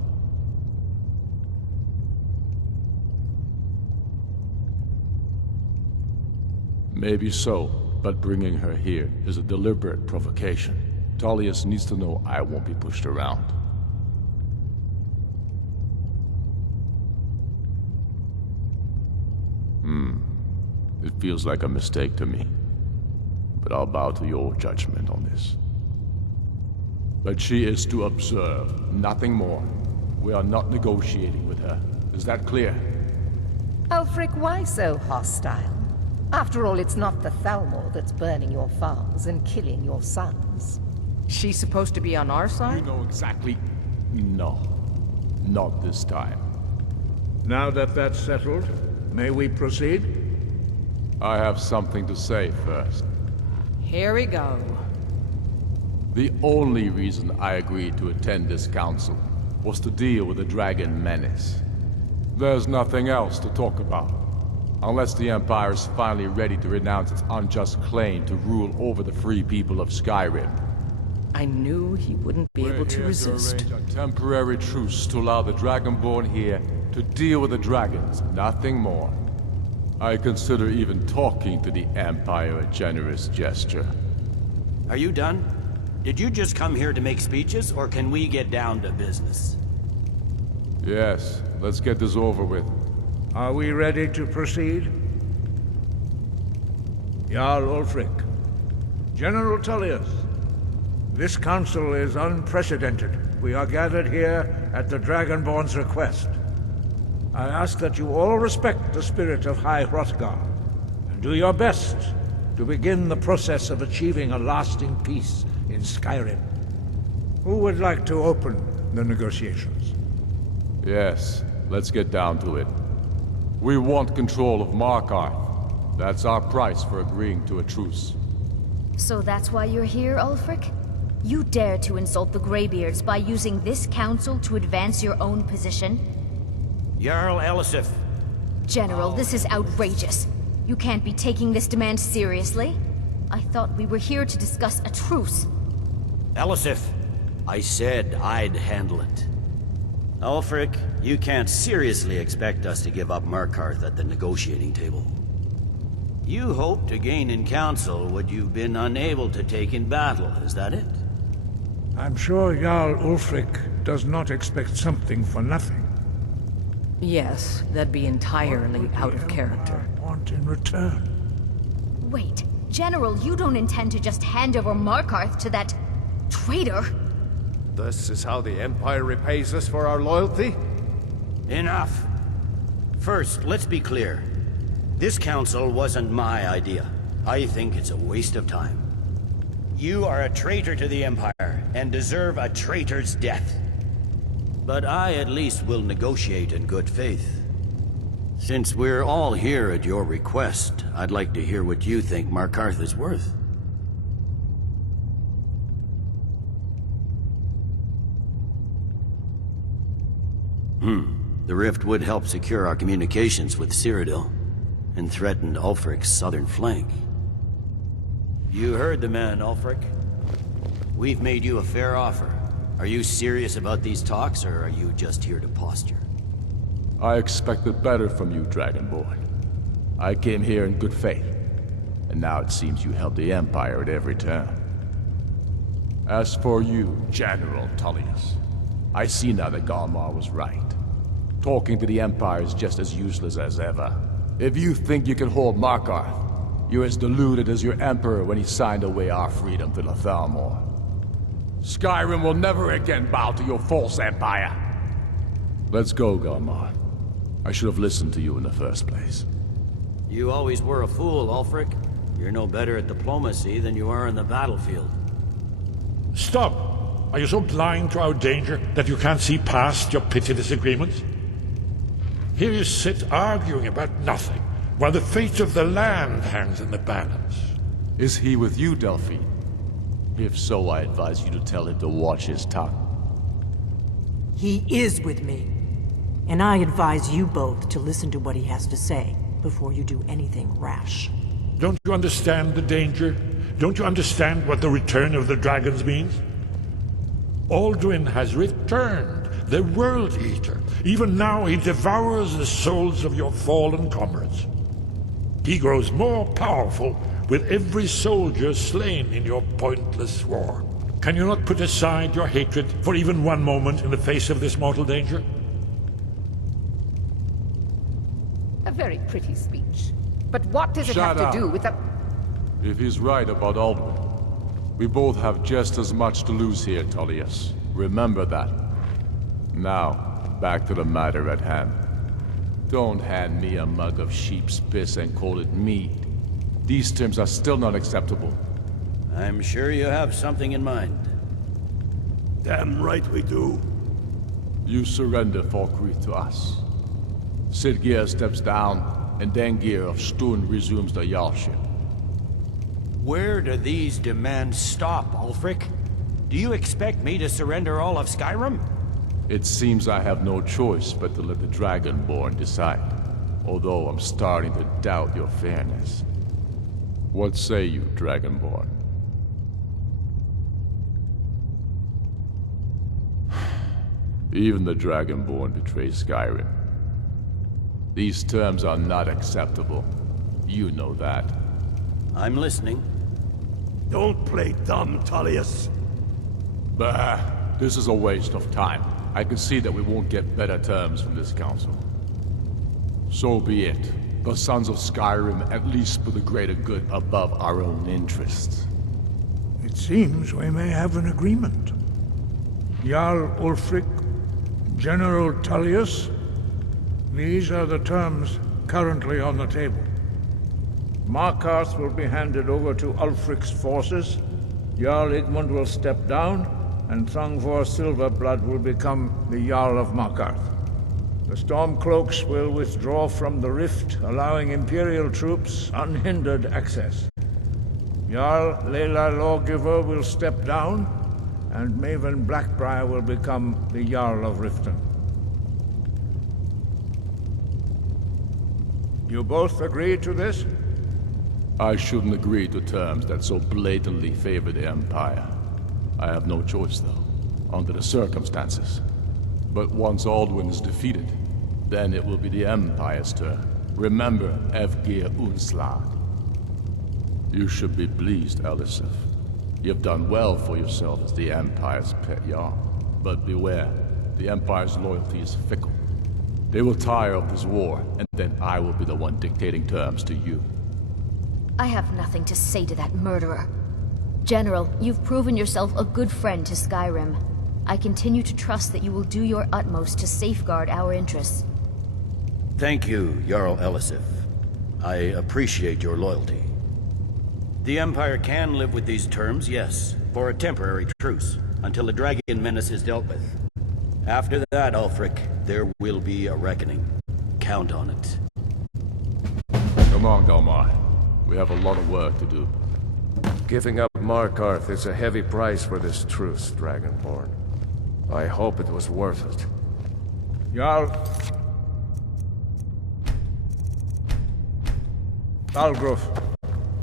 Maybe so, but bringing her here is a deliberate provocation. Tullius needs to know I won't be pushed around. It feels like a mistake to me. But I'll bow to your judgment on this. But she is to observe, nothing more. We are not negotiating with her. Is that clear? Ulfric, why so hostile? After all, it's not the Thalmor that's burning your farms and killing your sons. She's supposed to be on our side? You know exactly... No. Not this time. Now that that's settled, may we proceed? I have something to say first. Here we go. The only reason I agreed to attend this council was to deal with the dragon menace. There's nothing else to talk about. Unless the Empire is finally ready to renounce its unjust claim to rule over the free people of Skyrim. I knew he wouldn't be able to resist. To arrange a temporary truce to allow the Dragonborn here to deal with the dragons, nothing more. I consider even talking to the Empire a generous gesture. Are you done? Did you just come here to make speeches, or can we get down to business? Yes, let's get this over with. Are we ready to proceed? Jarl Ulfric, General Tullius, this council is unprecedented. We are gathered here at the Dragonborn's request. I ask that you all respect the spirit of High Hrothgar, and do your best to begin the process of achieving a lasting peace in Skyrim. Who would like to open the negotiations? Yes, let's get down to it. We want control of Markarth. That's our price for agreeing to a truce. So that's why you're here, Ulfric? You dare to insult the Greybeards by using this council to advance your own position? Jarl Elisif. General, this is outrageous. You can't be taking this demand seriously. I thought we were here to discuss a truce. Elisif, I said I'd handle it. Ulfric, you can't seriously expect us to give up Markarth at the negotiating table. You hoped to gain in council what you've been unable to take in battle, is that it? I'm sure Jarl Ulfric does not expect something for nothing. Yes, that'd be entirely out of character. Want in return? Wait, General, you don't intend to just hand over Markarth to that traitor? This is how the Empire repays us for our loyalty? Enough. First, let's be clear. This council wasn't my idea. I think it's a waste of time. You are a traitor to the Empire, and deserve a traitor's death. But I at least will negotiate in good faith. Since we're all here at your request, I'd like to hear what you think Markarth is worth. The rift would help secure our communications with Cyrodiil, and threatened Ulfric's southern flank. You heard the man, Ulfric. We've made you a fair offer. Are you serious about these talks, or are you just here to posture? I expected better from you, Dragonborn. I came here in good faith, and now it seems you help the Empire at every turn. As for you, General Tullius, I see now that Galmar was right. Talking to the Empire is just as useless as ever. If you think you can hold Markarth, you're as deluded as your Emperor when he signed away our freedom to the Thalmor. Skyrim will never again bow to your false empire. Let's go, Galmar. I should have listened to you in the first place. You always were a fool, Ulfric. You're no better at diplomacy than you are in the battlefield. Stop! Are you so blind to our danger that you can't see past your petty disagreements? Here you sit arguing about nothing, while the fate of the land hangs in the balance. Is he with you, Delphine? If so, I advise you to tell him to watch his tongue. He is with me. And I advise you both to listen to what he has to say before you do anything rash. Don't you understand the danger? Don't you understand what the return of the dragons means? Alduin has returned, the World Eater. Even now he devours the souls of your fallen comrades. He grows more powerful with every soldier slain in your pointless war. Can you not put aside your hatred for even one moment in the face of this mortal danger? A very pretty speech. But what does it have to do with the... If he's right about Alduin, we both have just as much to lose here, Tullius. Remember that. Now, back to the matter at hand. Don't hand me a mug of sheep's piss and call it mead. These terms are still not acceptable. I'm sure you have something in mind. Damn right we do. You surrender Falkreath to us. Sidgeir steps down, and Dengir of Stun resumes the Jarlship. Where do these demands stop, Ulfric? Do you expect me to surrender all of Skyrim? It seems I have no choice but to let the Dragonborn decide, although I'm starting to doubt your fairness. What say you, Dragonborn? Even the Dragonborn betray Skyrim. These terms are not acceptable. You know that. I'm listening. Don't play dumb, Tullius. Bah, this is a waste of time. I can see that we won't get better terms from this council. So be it. The Sons of Skyrim at least put the greater good above our own interests. It seems we may have an agreement. Jarl Ulfric, General Tullius, these are the terms currently on the table. Markarth will be handed over to Ulfric's forces, Jarl Igmund will step down, and Thangvor Silverblood will become the Jarl of Markarth. The Stormcloaks will withdraw from the rift, allowing Imperial troops unhindered access. Jarl Lela Lawgiver will step down, and Maven Blackbriar will become the Jarl of Riften. You both agree to this? I shouldn't agree to terms that so blatantly favor the Empire. I have no choice, though, under the circumstances. But once Alduin is defeated, then it will be the Empire's turn. Remember Evgir Unslag. You should be pleased, Elisif. You've done well for yourself as the Empire's pet Jarl. But beware, the Empire's loyalty is fickle. They will tire of this war, and then I will be the one dictating terms to you. I have nothing to say to that murderer. General, you've proven yourself a good friend to Skyrim. I continue to trust that you will do your utmost to safeguard our interests. Thank you, Jarl Elisif. I appreciate your loyalty. The Empire can live with these terms, yes, for a temporary truce, until the dragon menace is dealt with. After that, Ulfric, there will be a reckoning. Count on it. Come on, Dalmar. We have a lot of work to do. Giving up Markarth is a heavy price for this truce, Dragonborn. I hope it was worth it. Jarl. Balgruf,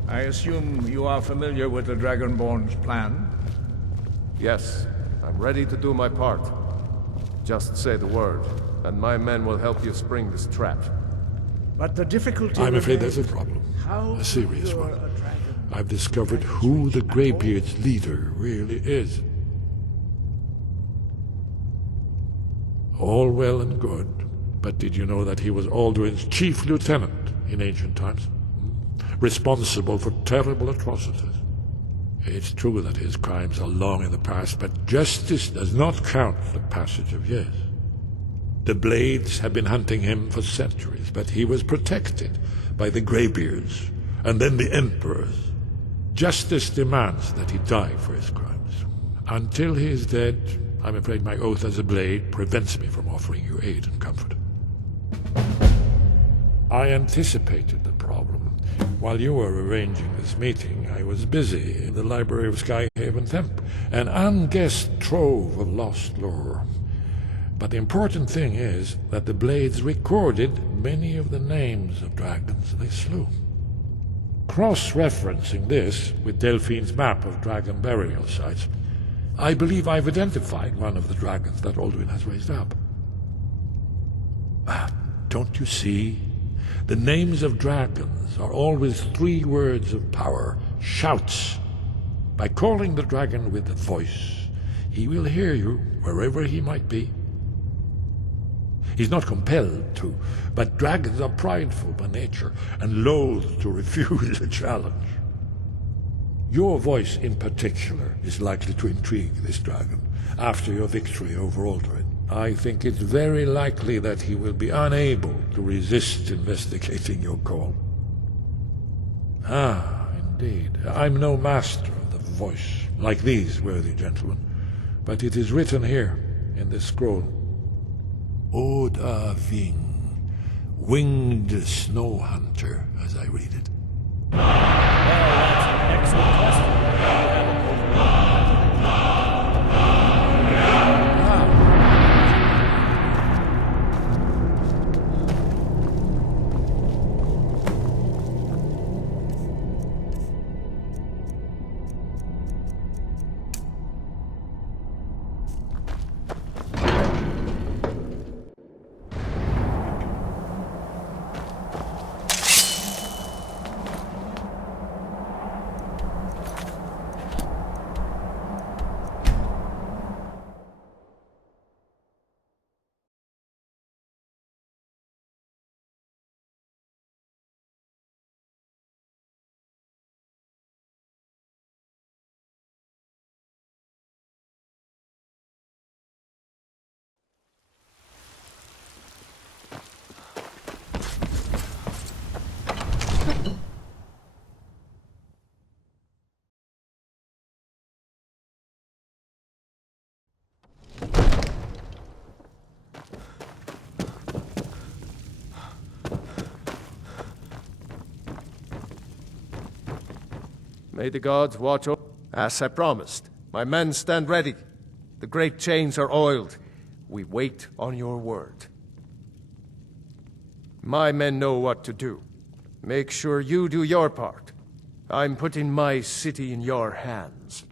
I assume you are familiar with the Dragonborn's plan? Yes, I'm ready to do my part. Just say the word, and my men will help you spring this trap. But the difficulty... I'm afraid there's a problem. A serious one. I've discovered who the Greybeard's leader really is. All well and good, but did you know that he was Alduin's chief lieutenant in ancient times? Responsible for terrible atrocities. It's true that his crimes are long in the past, but justice does not count the passage of years. The Blades have been hunting him for centuries, but he was protected by the Greybeards, and then the Emperors. Justice demands that he die for his crimes. Until he is dead, I'm afraid my oath as a Blade prevents me from offering you aid and comfort. I anticipated the problem. While you were arranging this meeting, I was busy in the library of Skyhaven Temp, an unguessed trove of lost lore. But the important thing is that the Blades recorded many of the names of dragons they slew. Cross-referencing this with Delphine's map of dragon burial sites, I believe I've identified one of the dragons that Alduin has raised up. Don't you see? The names of dragons are always 3 words of power, shouts. By calling the dragon with a voice, he will hear you wherever he might be. He's not compelled to, but dragons are prideful by nature and loath to refuse a challenge. Your voice in particular is likely to intrigue this dragon after your victory over Alduin. I think it's very likely that he will be unable to resist investigating your call. Ah, indeed. I'm no master of the voice, like these worthy gentlemen, but it is written here in this scroll. Oda Ving, winged snow hunter, as I read it. Well, that's an excellent question. You have an overall. May the gods watch over. As I promised, my men stand ready. The great chains are oiled. We wait on your word. My men know what to do. Make sure you do your part. I'm putting my city in your hands.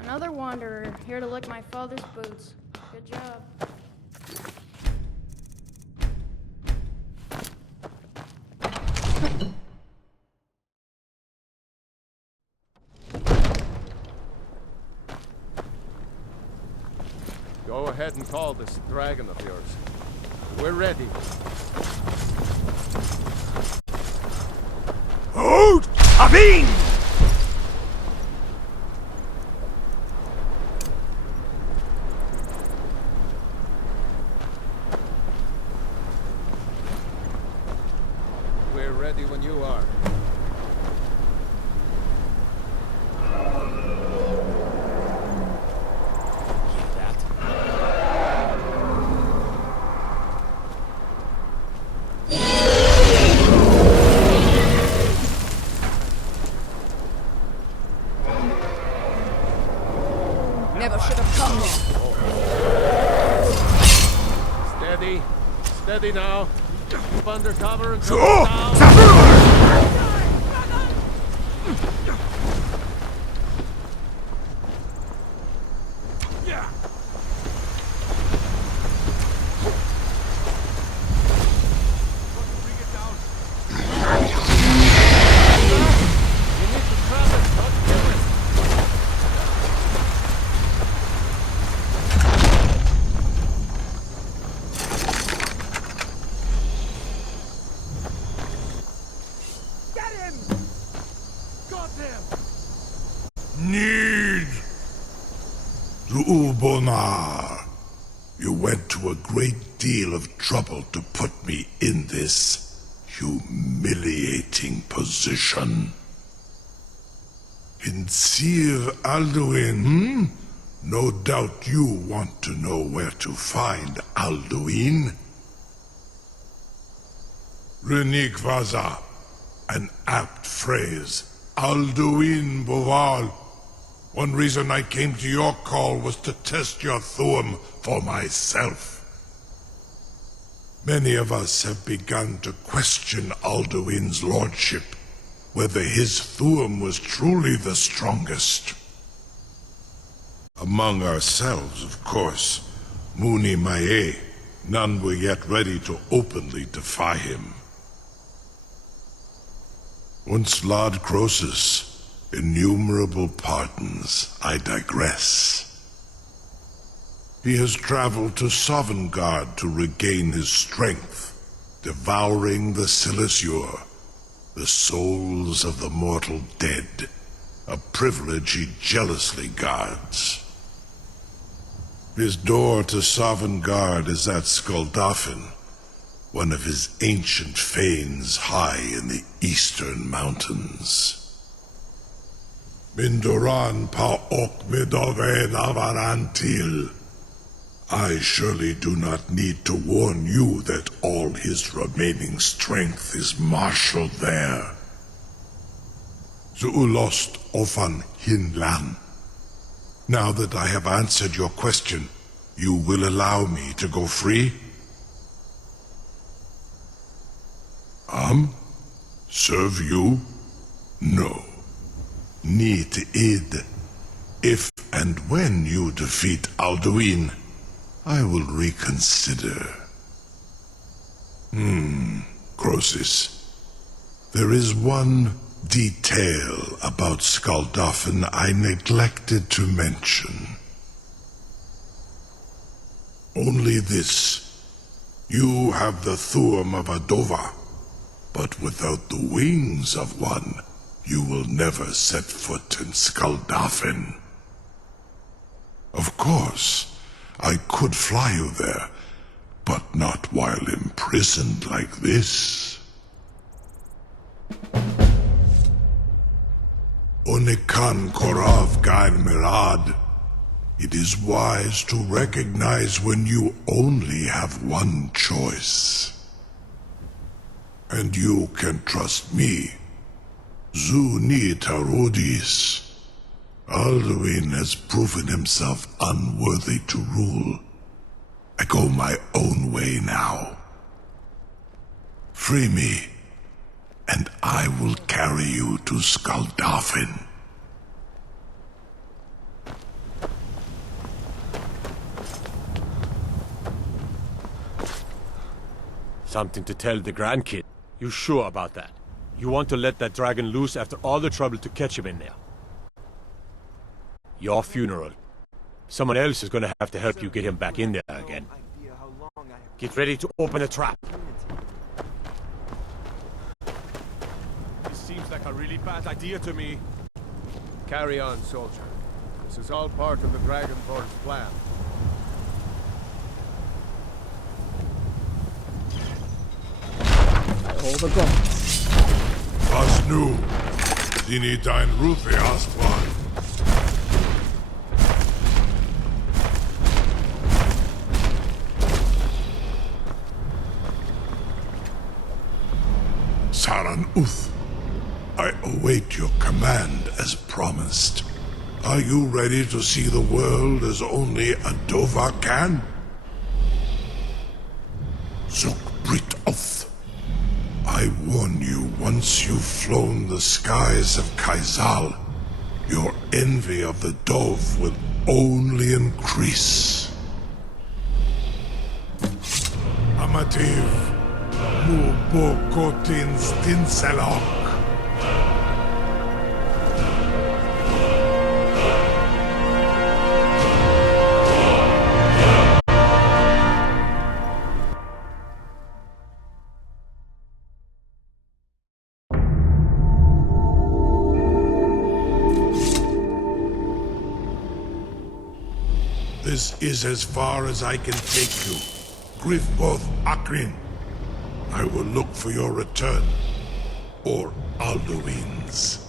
Another wanderer, here to lick my father's boots. Good job. Go ahead and call this dragon of yours. We're ready. Hold! Abin! We're ready when you are. Never should have come here. Steady. Steady now. Keep under cover and Sure. down. Need to Ubonar. You went to a great deal of trouble to put me in this humiliating position. In Sir Alduin, no doubt you want to know where to find Alduin. Renikvaza, an apt phrase. Alduin Boval. One reason I came to your call was to test your Thuum for myself. Many of us have begun to question Alduin's lordship, whether his Thuum was truly the strongest. Among ourselves, of course, Muni Mae, none were yet ready to openly defy him. Once Lord Croesus, innumerable pardons, I digress. He has traveled to Sovngarde to regain his strength, devouring the Silesur, the souls of the mortal dead, a privilege he jealously guards. His door to Sovngarde is at Skuldafn, one of his ancient fanes high in the eastern mountains. Mindoran pa ok midove navarantil. I surely do not need to warn you that all his remaining strength is marshaled there. Zuulost ofan hinlan. Now that I have answered your question, you will allow me to go free? Serve you? No. Need id. If and when you defeat Alduin, I will reconsider. Croesus. There is one detail about Skuldafn I neglected to mention. Only this. You have the Thuum of a Dova, but without the wings of one, you will never set foot in Skuldafn. Of course, I could fly you there, but not while imprisoned like this. Onikan Korav Gain Mirad. It is wise to recognize when you only have one choice. And you can trust me. Zuni Tarudis. Alduin has proven himself unworthy to rule. I go my own way now. Free me, and I will carry you to Skuldafn. Something to tell the grandkid. You sure about that? You want to let that dragon loose after all the trouble to catch him in there? Your funeral. Someone else is gonna have to help you get him back in there again. Get ready to open a trap. This seems like a really bad idea to me. Carry on, soldier. This is all part of the Dragonborn's plan. All the gods. Was nu? Dini dein Rufe Astwan. Saran Uth, I await your command as promised. Are you ready to see the world as only a Dova can? Zuk Brit Oth. I warn you, once you've flown the skies of Kaizal, your envy of the Dove will only increase. Amativ, Mubokotin Stinselok. This is as far as I can take you. Grifboth Akrin. I will look for your return. Or Alduin's.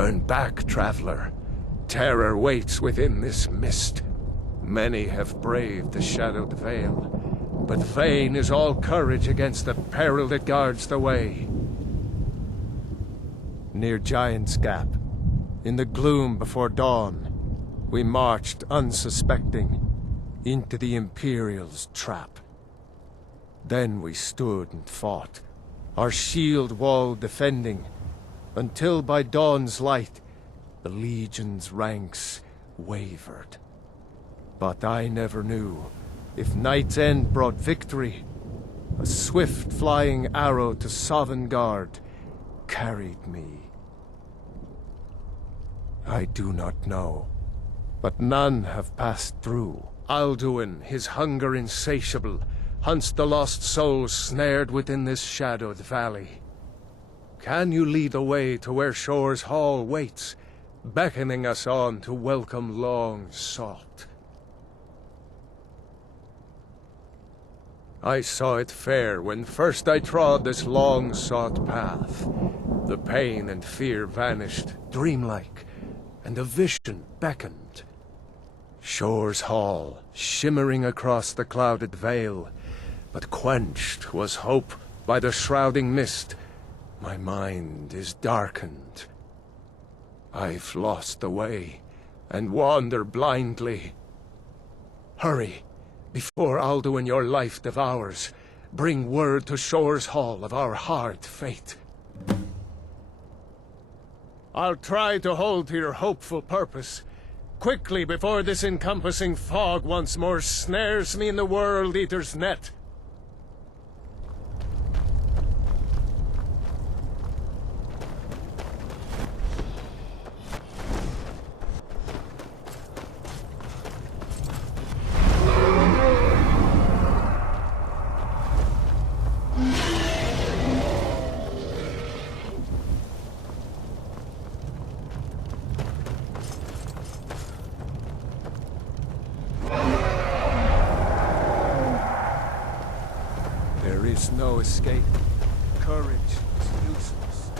Turn back, traveler. Terror waits within this mist. Many have braved the shadowed veil, but vain is all courage against the peril that guards the way. Near Giant's Gap, in the gloom before dawn, we marched unsuspecting into the Imperial's trap. Then we stood and fought, our shield wall defending, until by dawn's light the Legion's ranks wavered. But I never knew if night's end brought victory. A swift flying arrow to Sovngarde carried me. I do not know, but none have passed through. Alduin, his hunger insatiable, hunts the lost souls snared within this shadowed valley. Can you lead the way to where Shore's Hall waits, beckoning us on to welcome long sought? I saw it fair when first I trod this long-sought path. The pain and fear vanished, dreamlike, and a vision beckoned. Shore's Hall, shimmering across the clouded veil, but quenched was hope by the shrouding mist. My mind is darkened. I've lost the way, and wander blindly. Hurry, before Alduin your life devours. Bring word to Shore's Hall of our hard fate. I'll try to hold to your hopeful purpose, quickly before this encompassing fog once more snares me in the World Eater's net. There is no escape. Courage is useless.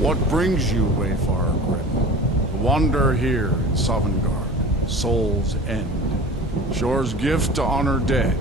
What brings you, Wayfarer Grim? To wander here in Sovngarde, Soul's End, Shore's gift to honor dead.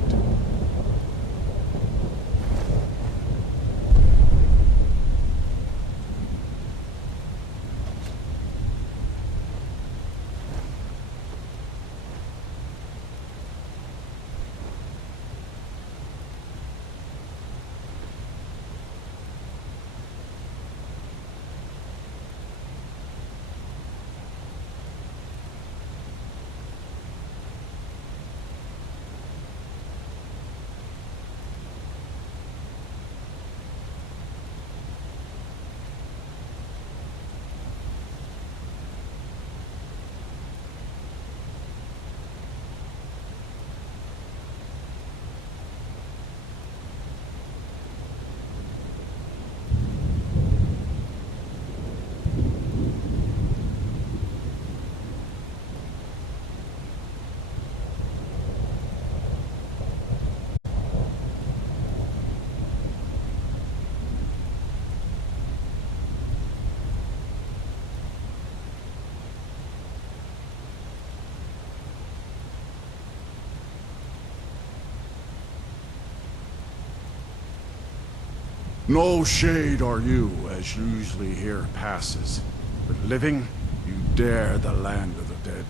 No shade are you, as usually here passes, but living, you dare the land of the dead.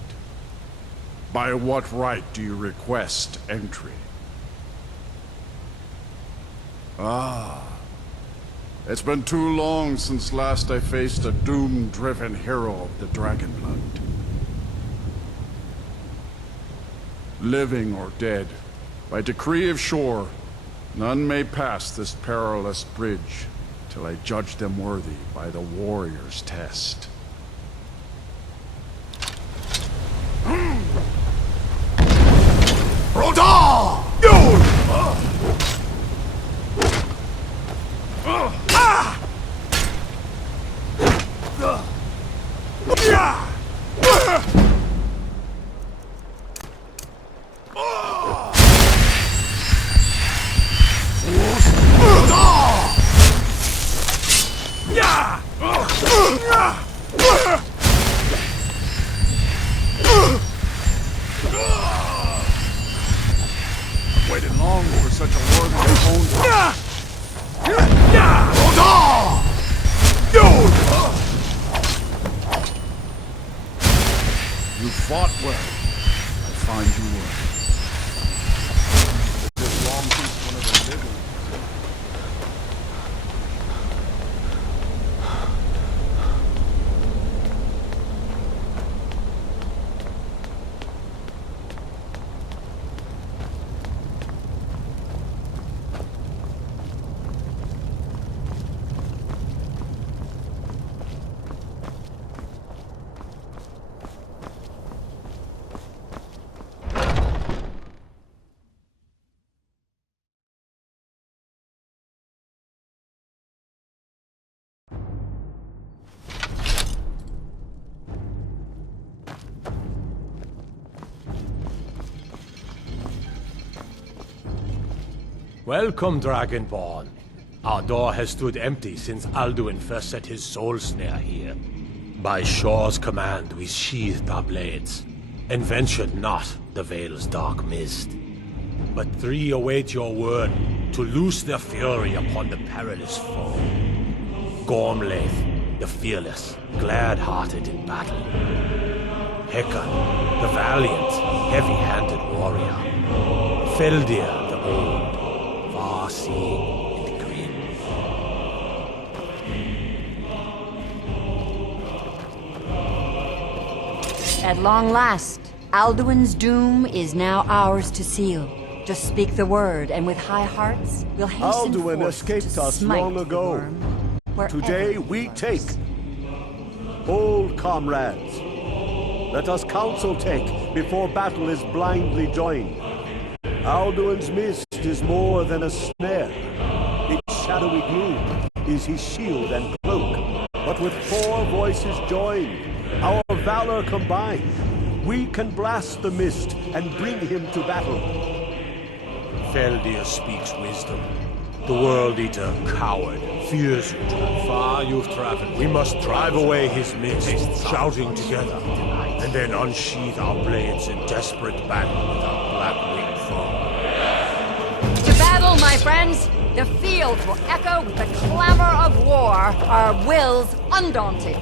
By what right do you request entry? Ah, it's been too long since last I faced a doom-driven hero of the Dragonblood. Living or dead, by decree of Shore, none may pass this perilous bridge till I judge them worthy by the warrior's test. well. I find you worthy. This long since one of the living. Welcome, Dragonborn. Our door has stood empty since Alduin first set his soul snare here. By Shor's command, we sheathed our blades, and ventured not the Vale's dark mist. But three await your word to loose their fury upon the perilous foe. Gormlaith, the fearless, glad-hearted in battle. Hekon, the valiant, heavy-handed warrior. Feldir, the old, far-seeing and grim. At long last, Alduin's doom is now ours to seal. Just speak the word, and with high hearts, we'll hasten Alduin forth escaped to us smite long the ago. worm, wherever Today we he take. lurks. Old comrades, let us counsel take before battle is blindly joined. Alduin's mist is more than a snare. Its shadowy gloom is his shield and cloak. But with 4 voices joined, our valor combined, we can blast the mist and bring him to battle. Feldir speaks wisdom. The World Eater, coward, fears you. Far you've traveled. We must drive away his mist, shouting together, and then unsheath our blades in desperate battle with our black-winged foe. To battle, my friends! The field will echo with the clamor of war, our wills undaunted.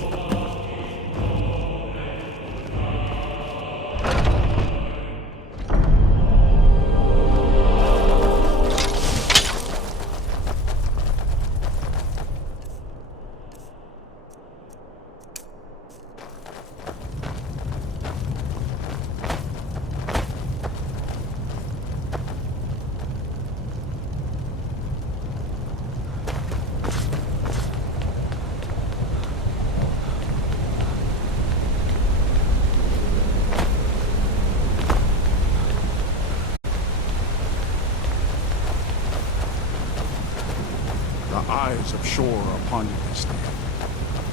The eyes of Shor are upon you this day.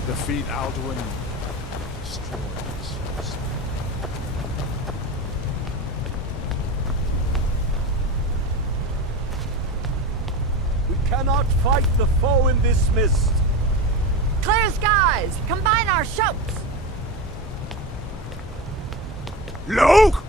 Defeat Alduin, destroy his soul. We cannot fight the foe in this mist. Clear skies! Combine our shouts! Loke!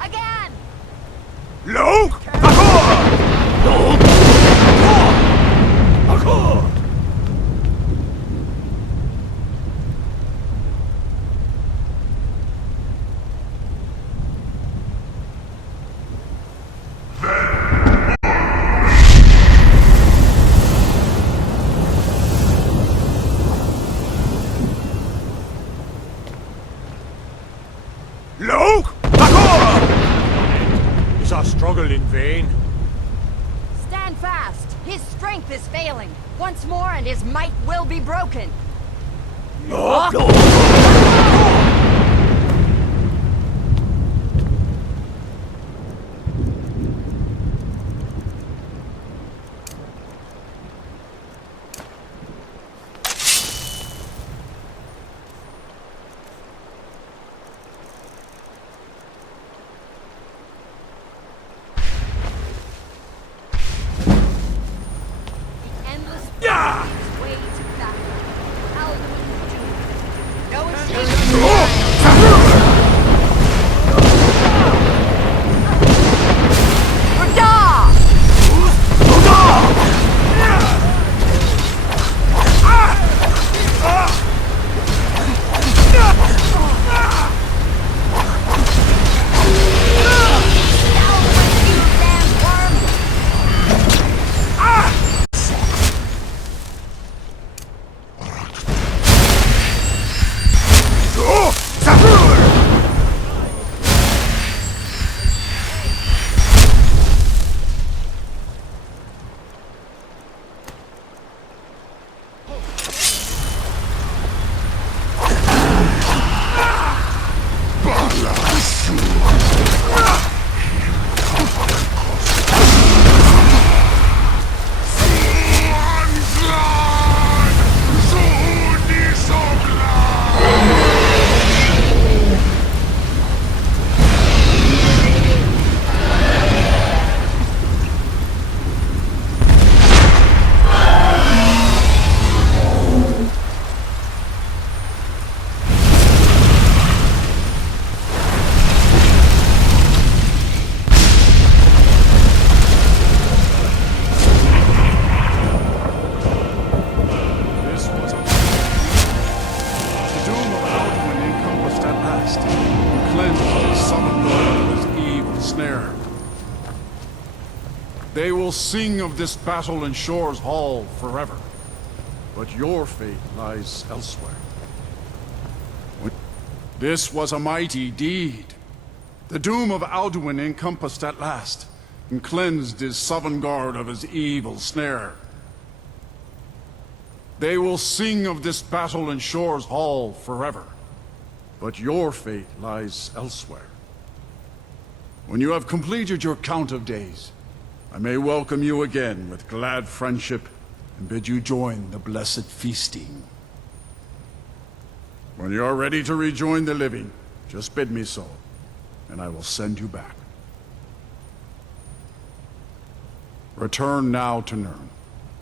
Again! Loke! Loke! Is our struggle in vain? Stand fast! His strength is failing. Once more and his might will be broken. The endless way to battle. They will sing of this battle in Shore's Hall forever. But your fate lies elsewhere. This was a mighty deed. The doom of Alduin encompassed at last, and cleansed his Sovngarde of his evil snare. They will sing of this battle in Shore's Hall forever. But your fate lies elsewhere. When you have completed your count of days, I may welcome you again with glad friendship and bid you join the blessed feasting. When you are ready to rejoin the living, just bid me so, and I will send you back. Return now to Nirn,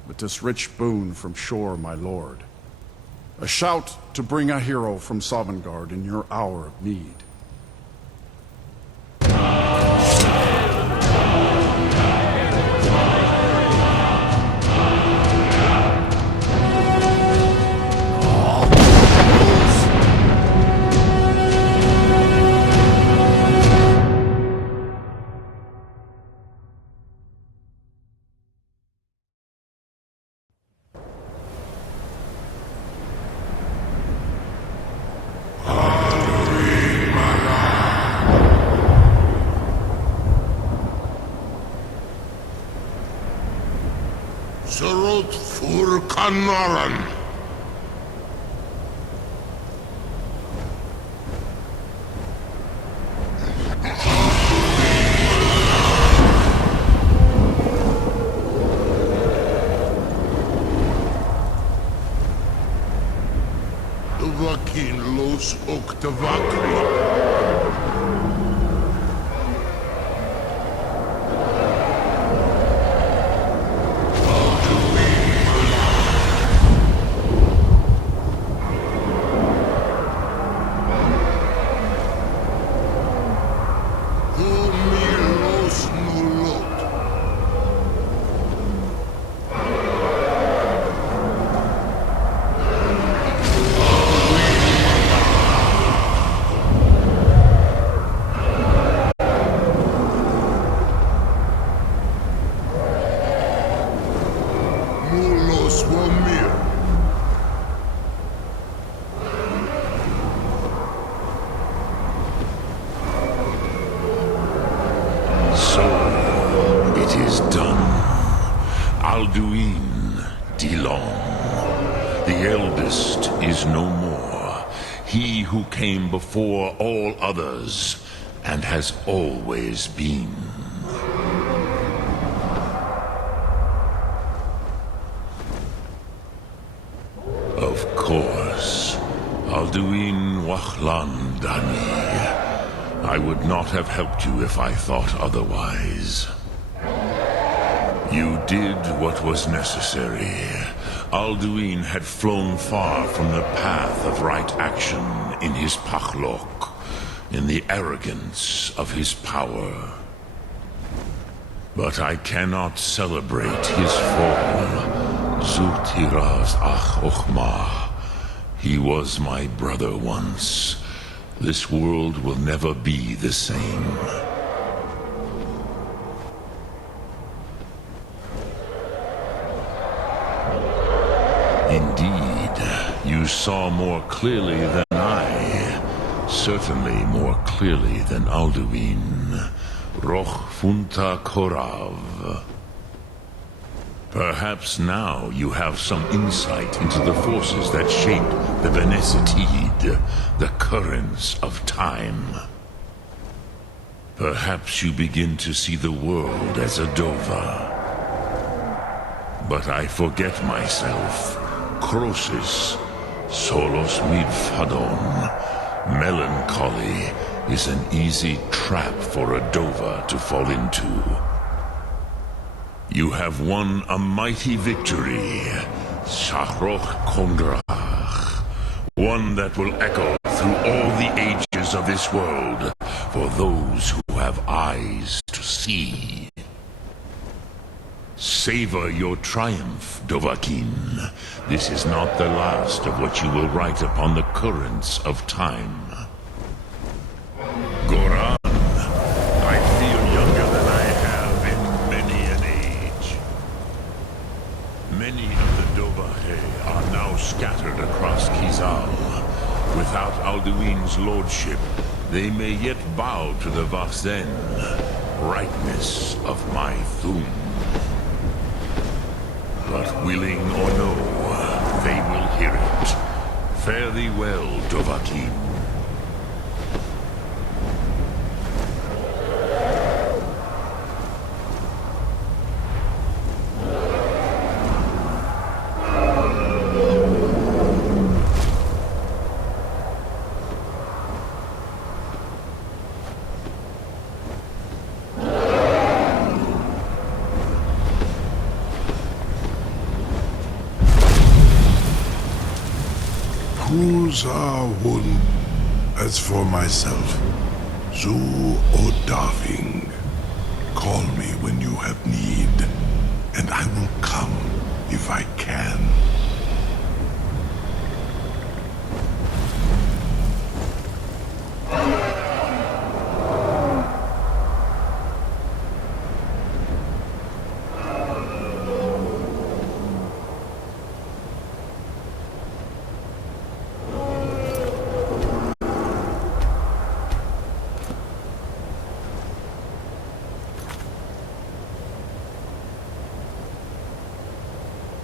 with this rich boon from Shore, my lord. A shout to bring a hero from Sovngarde in your hour of need. Surut fur Kanaran. Vakin los Octavakri. Alduin Dilon, the eldest, is no more. He who came before all others, and has always been. Of course, Alduin Wachlan Dani. I would not have helped you if I thought otherwise. You did what was necessary. Alduin had flown far from the path of right action in his Pachlok, in the arrogance of his power. But I cannot celebrate his fall. Zutiraz ach ochmah. He was my brother once. This world will never be the same. Indeed, you saw more clearly than I. Certainly more clearly than Alduin. Roch Funta Korav. Perhaps now you have some insight into the forces that shape the Benesitid, the currents of time. Perhaps you begin to see the world as a Dova. But I forget myself. Crosis, solos midfadon. Melancholy is an easy trap for a Dova to fall into. You have won a mighty victory, Shahroch Kondrach. One that will echo through all the ages of this world for those who have eyes to see. Savor your triumph, Dovahkiin. This is not the last of what you will write upon the currents of time. Goran, I feel younger than I have in many an age. Without Alduin's lordship, they may yet bow to the Vaxen, brightness of my Thum. But willing or no, they will hear it. Fare thee well, Dovahkiin. As for myself, Zu Odaving. Call me when you have need, and I will come if I can.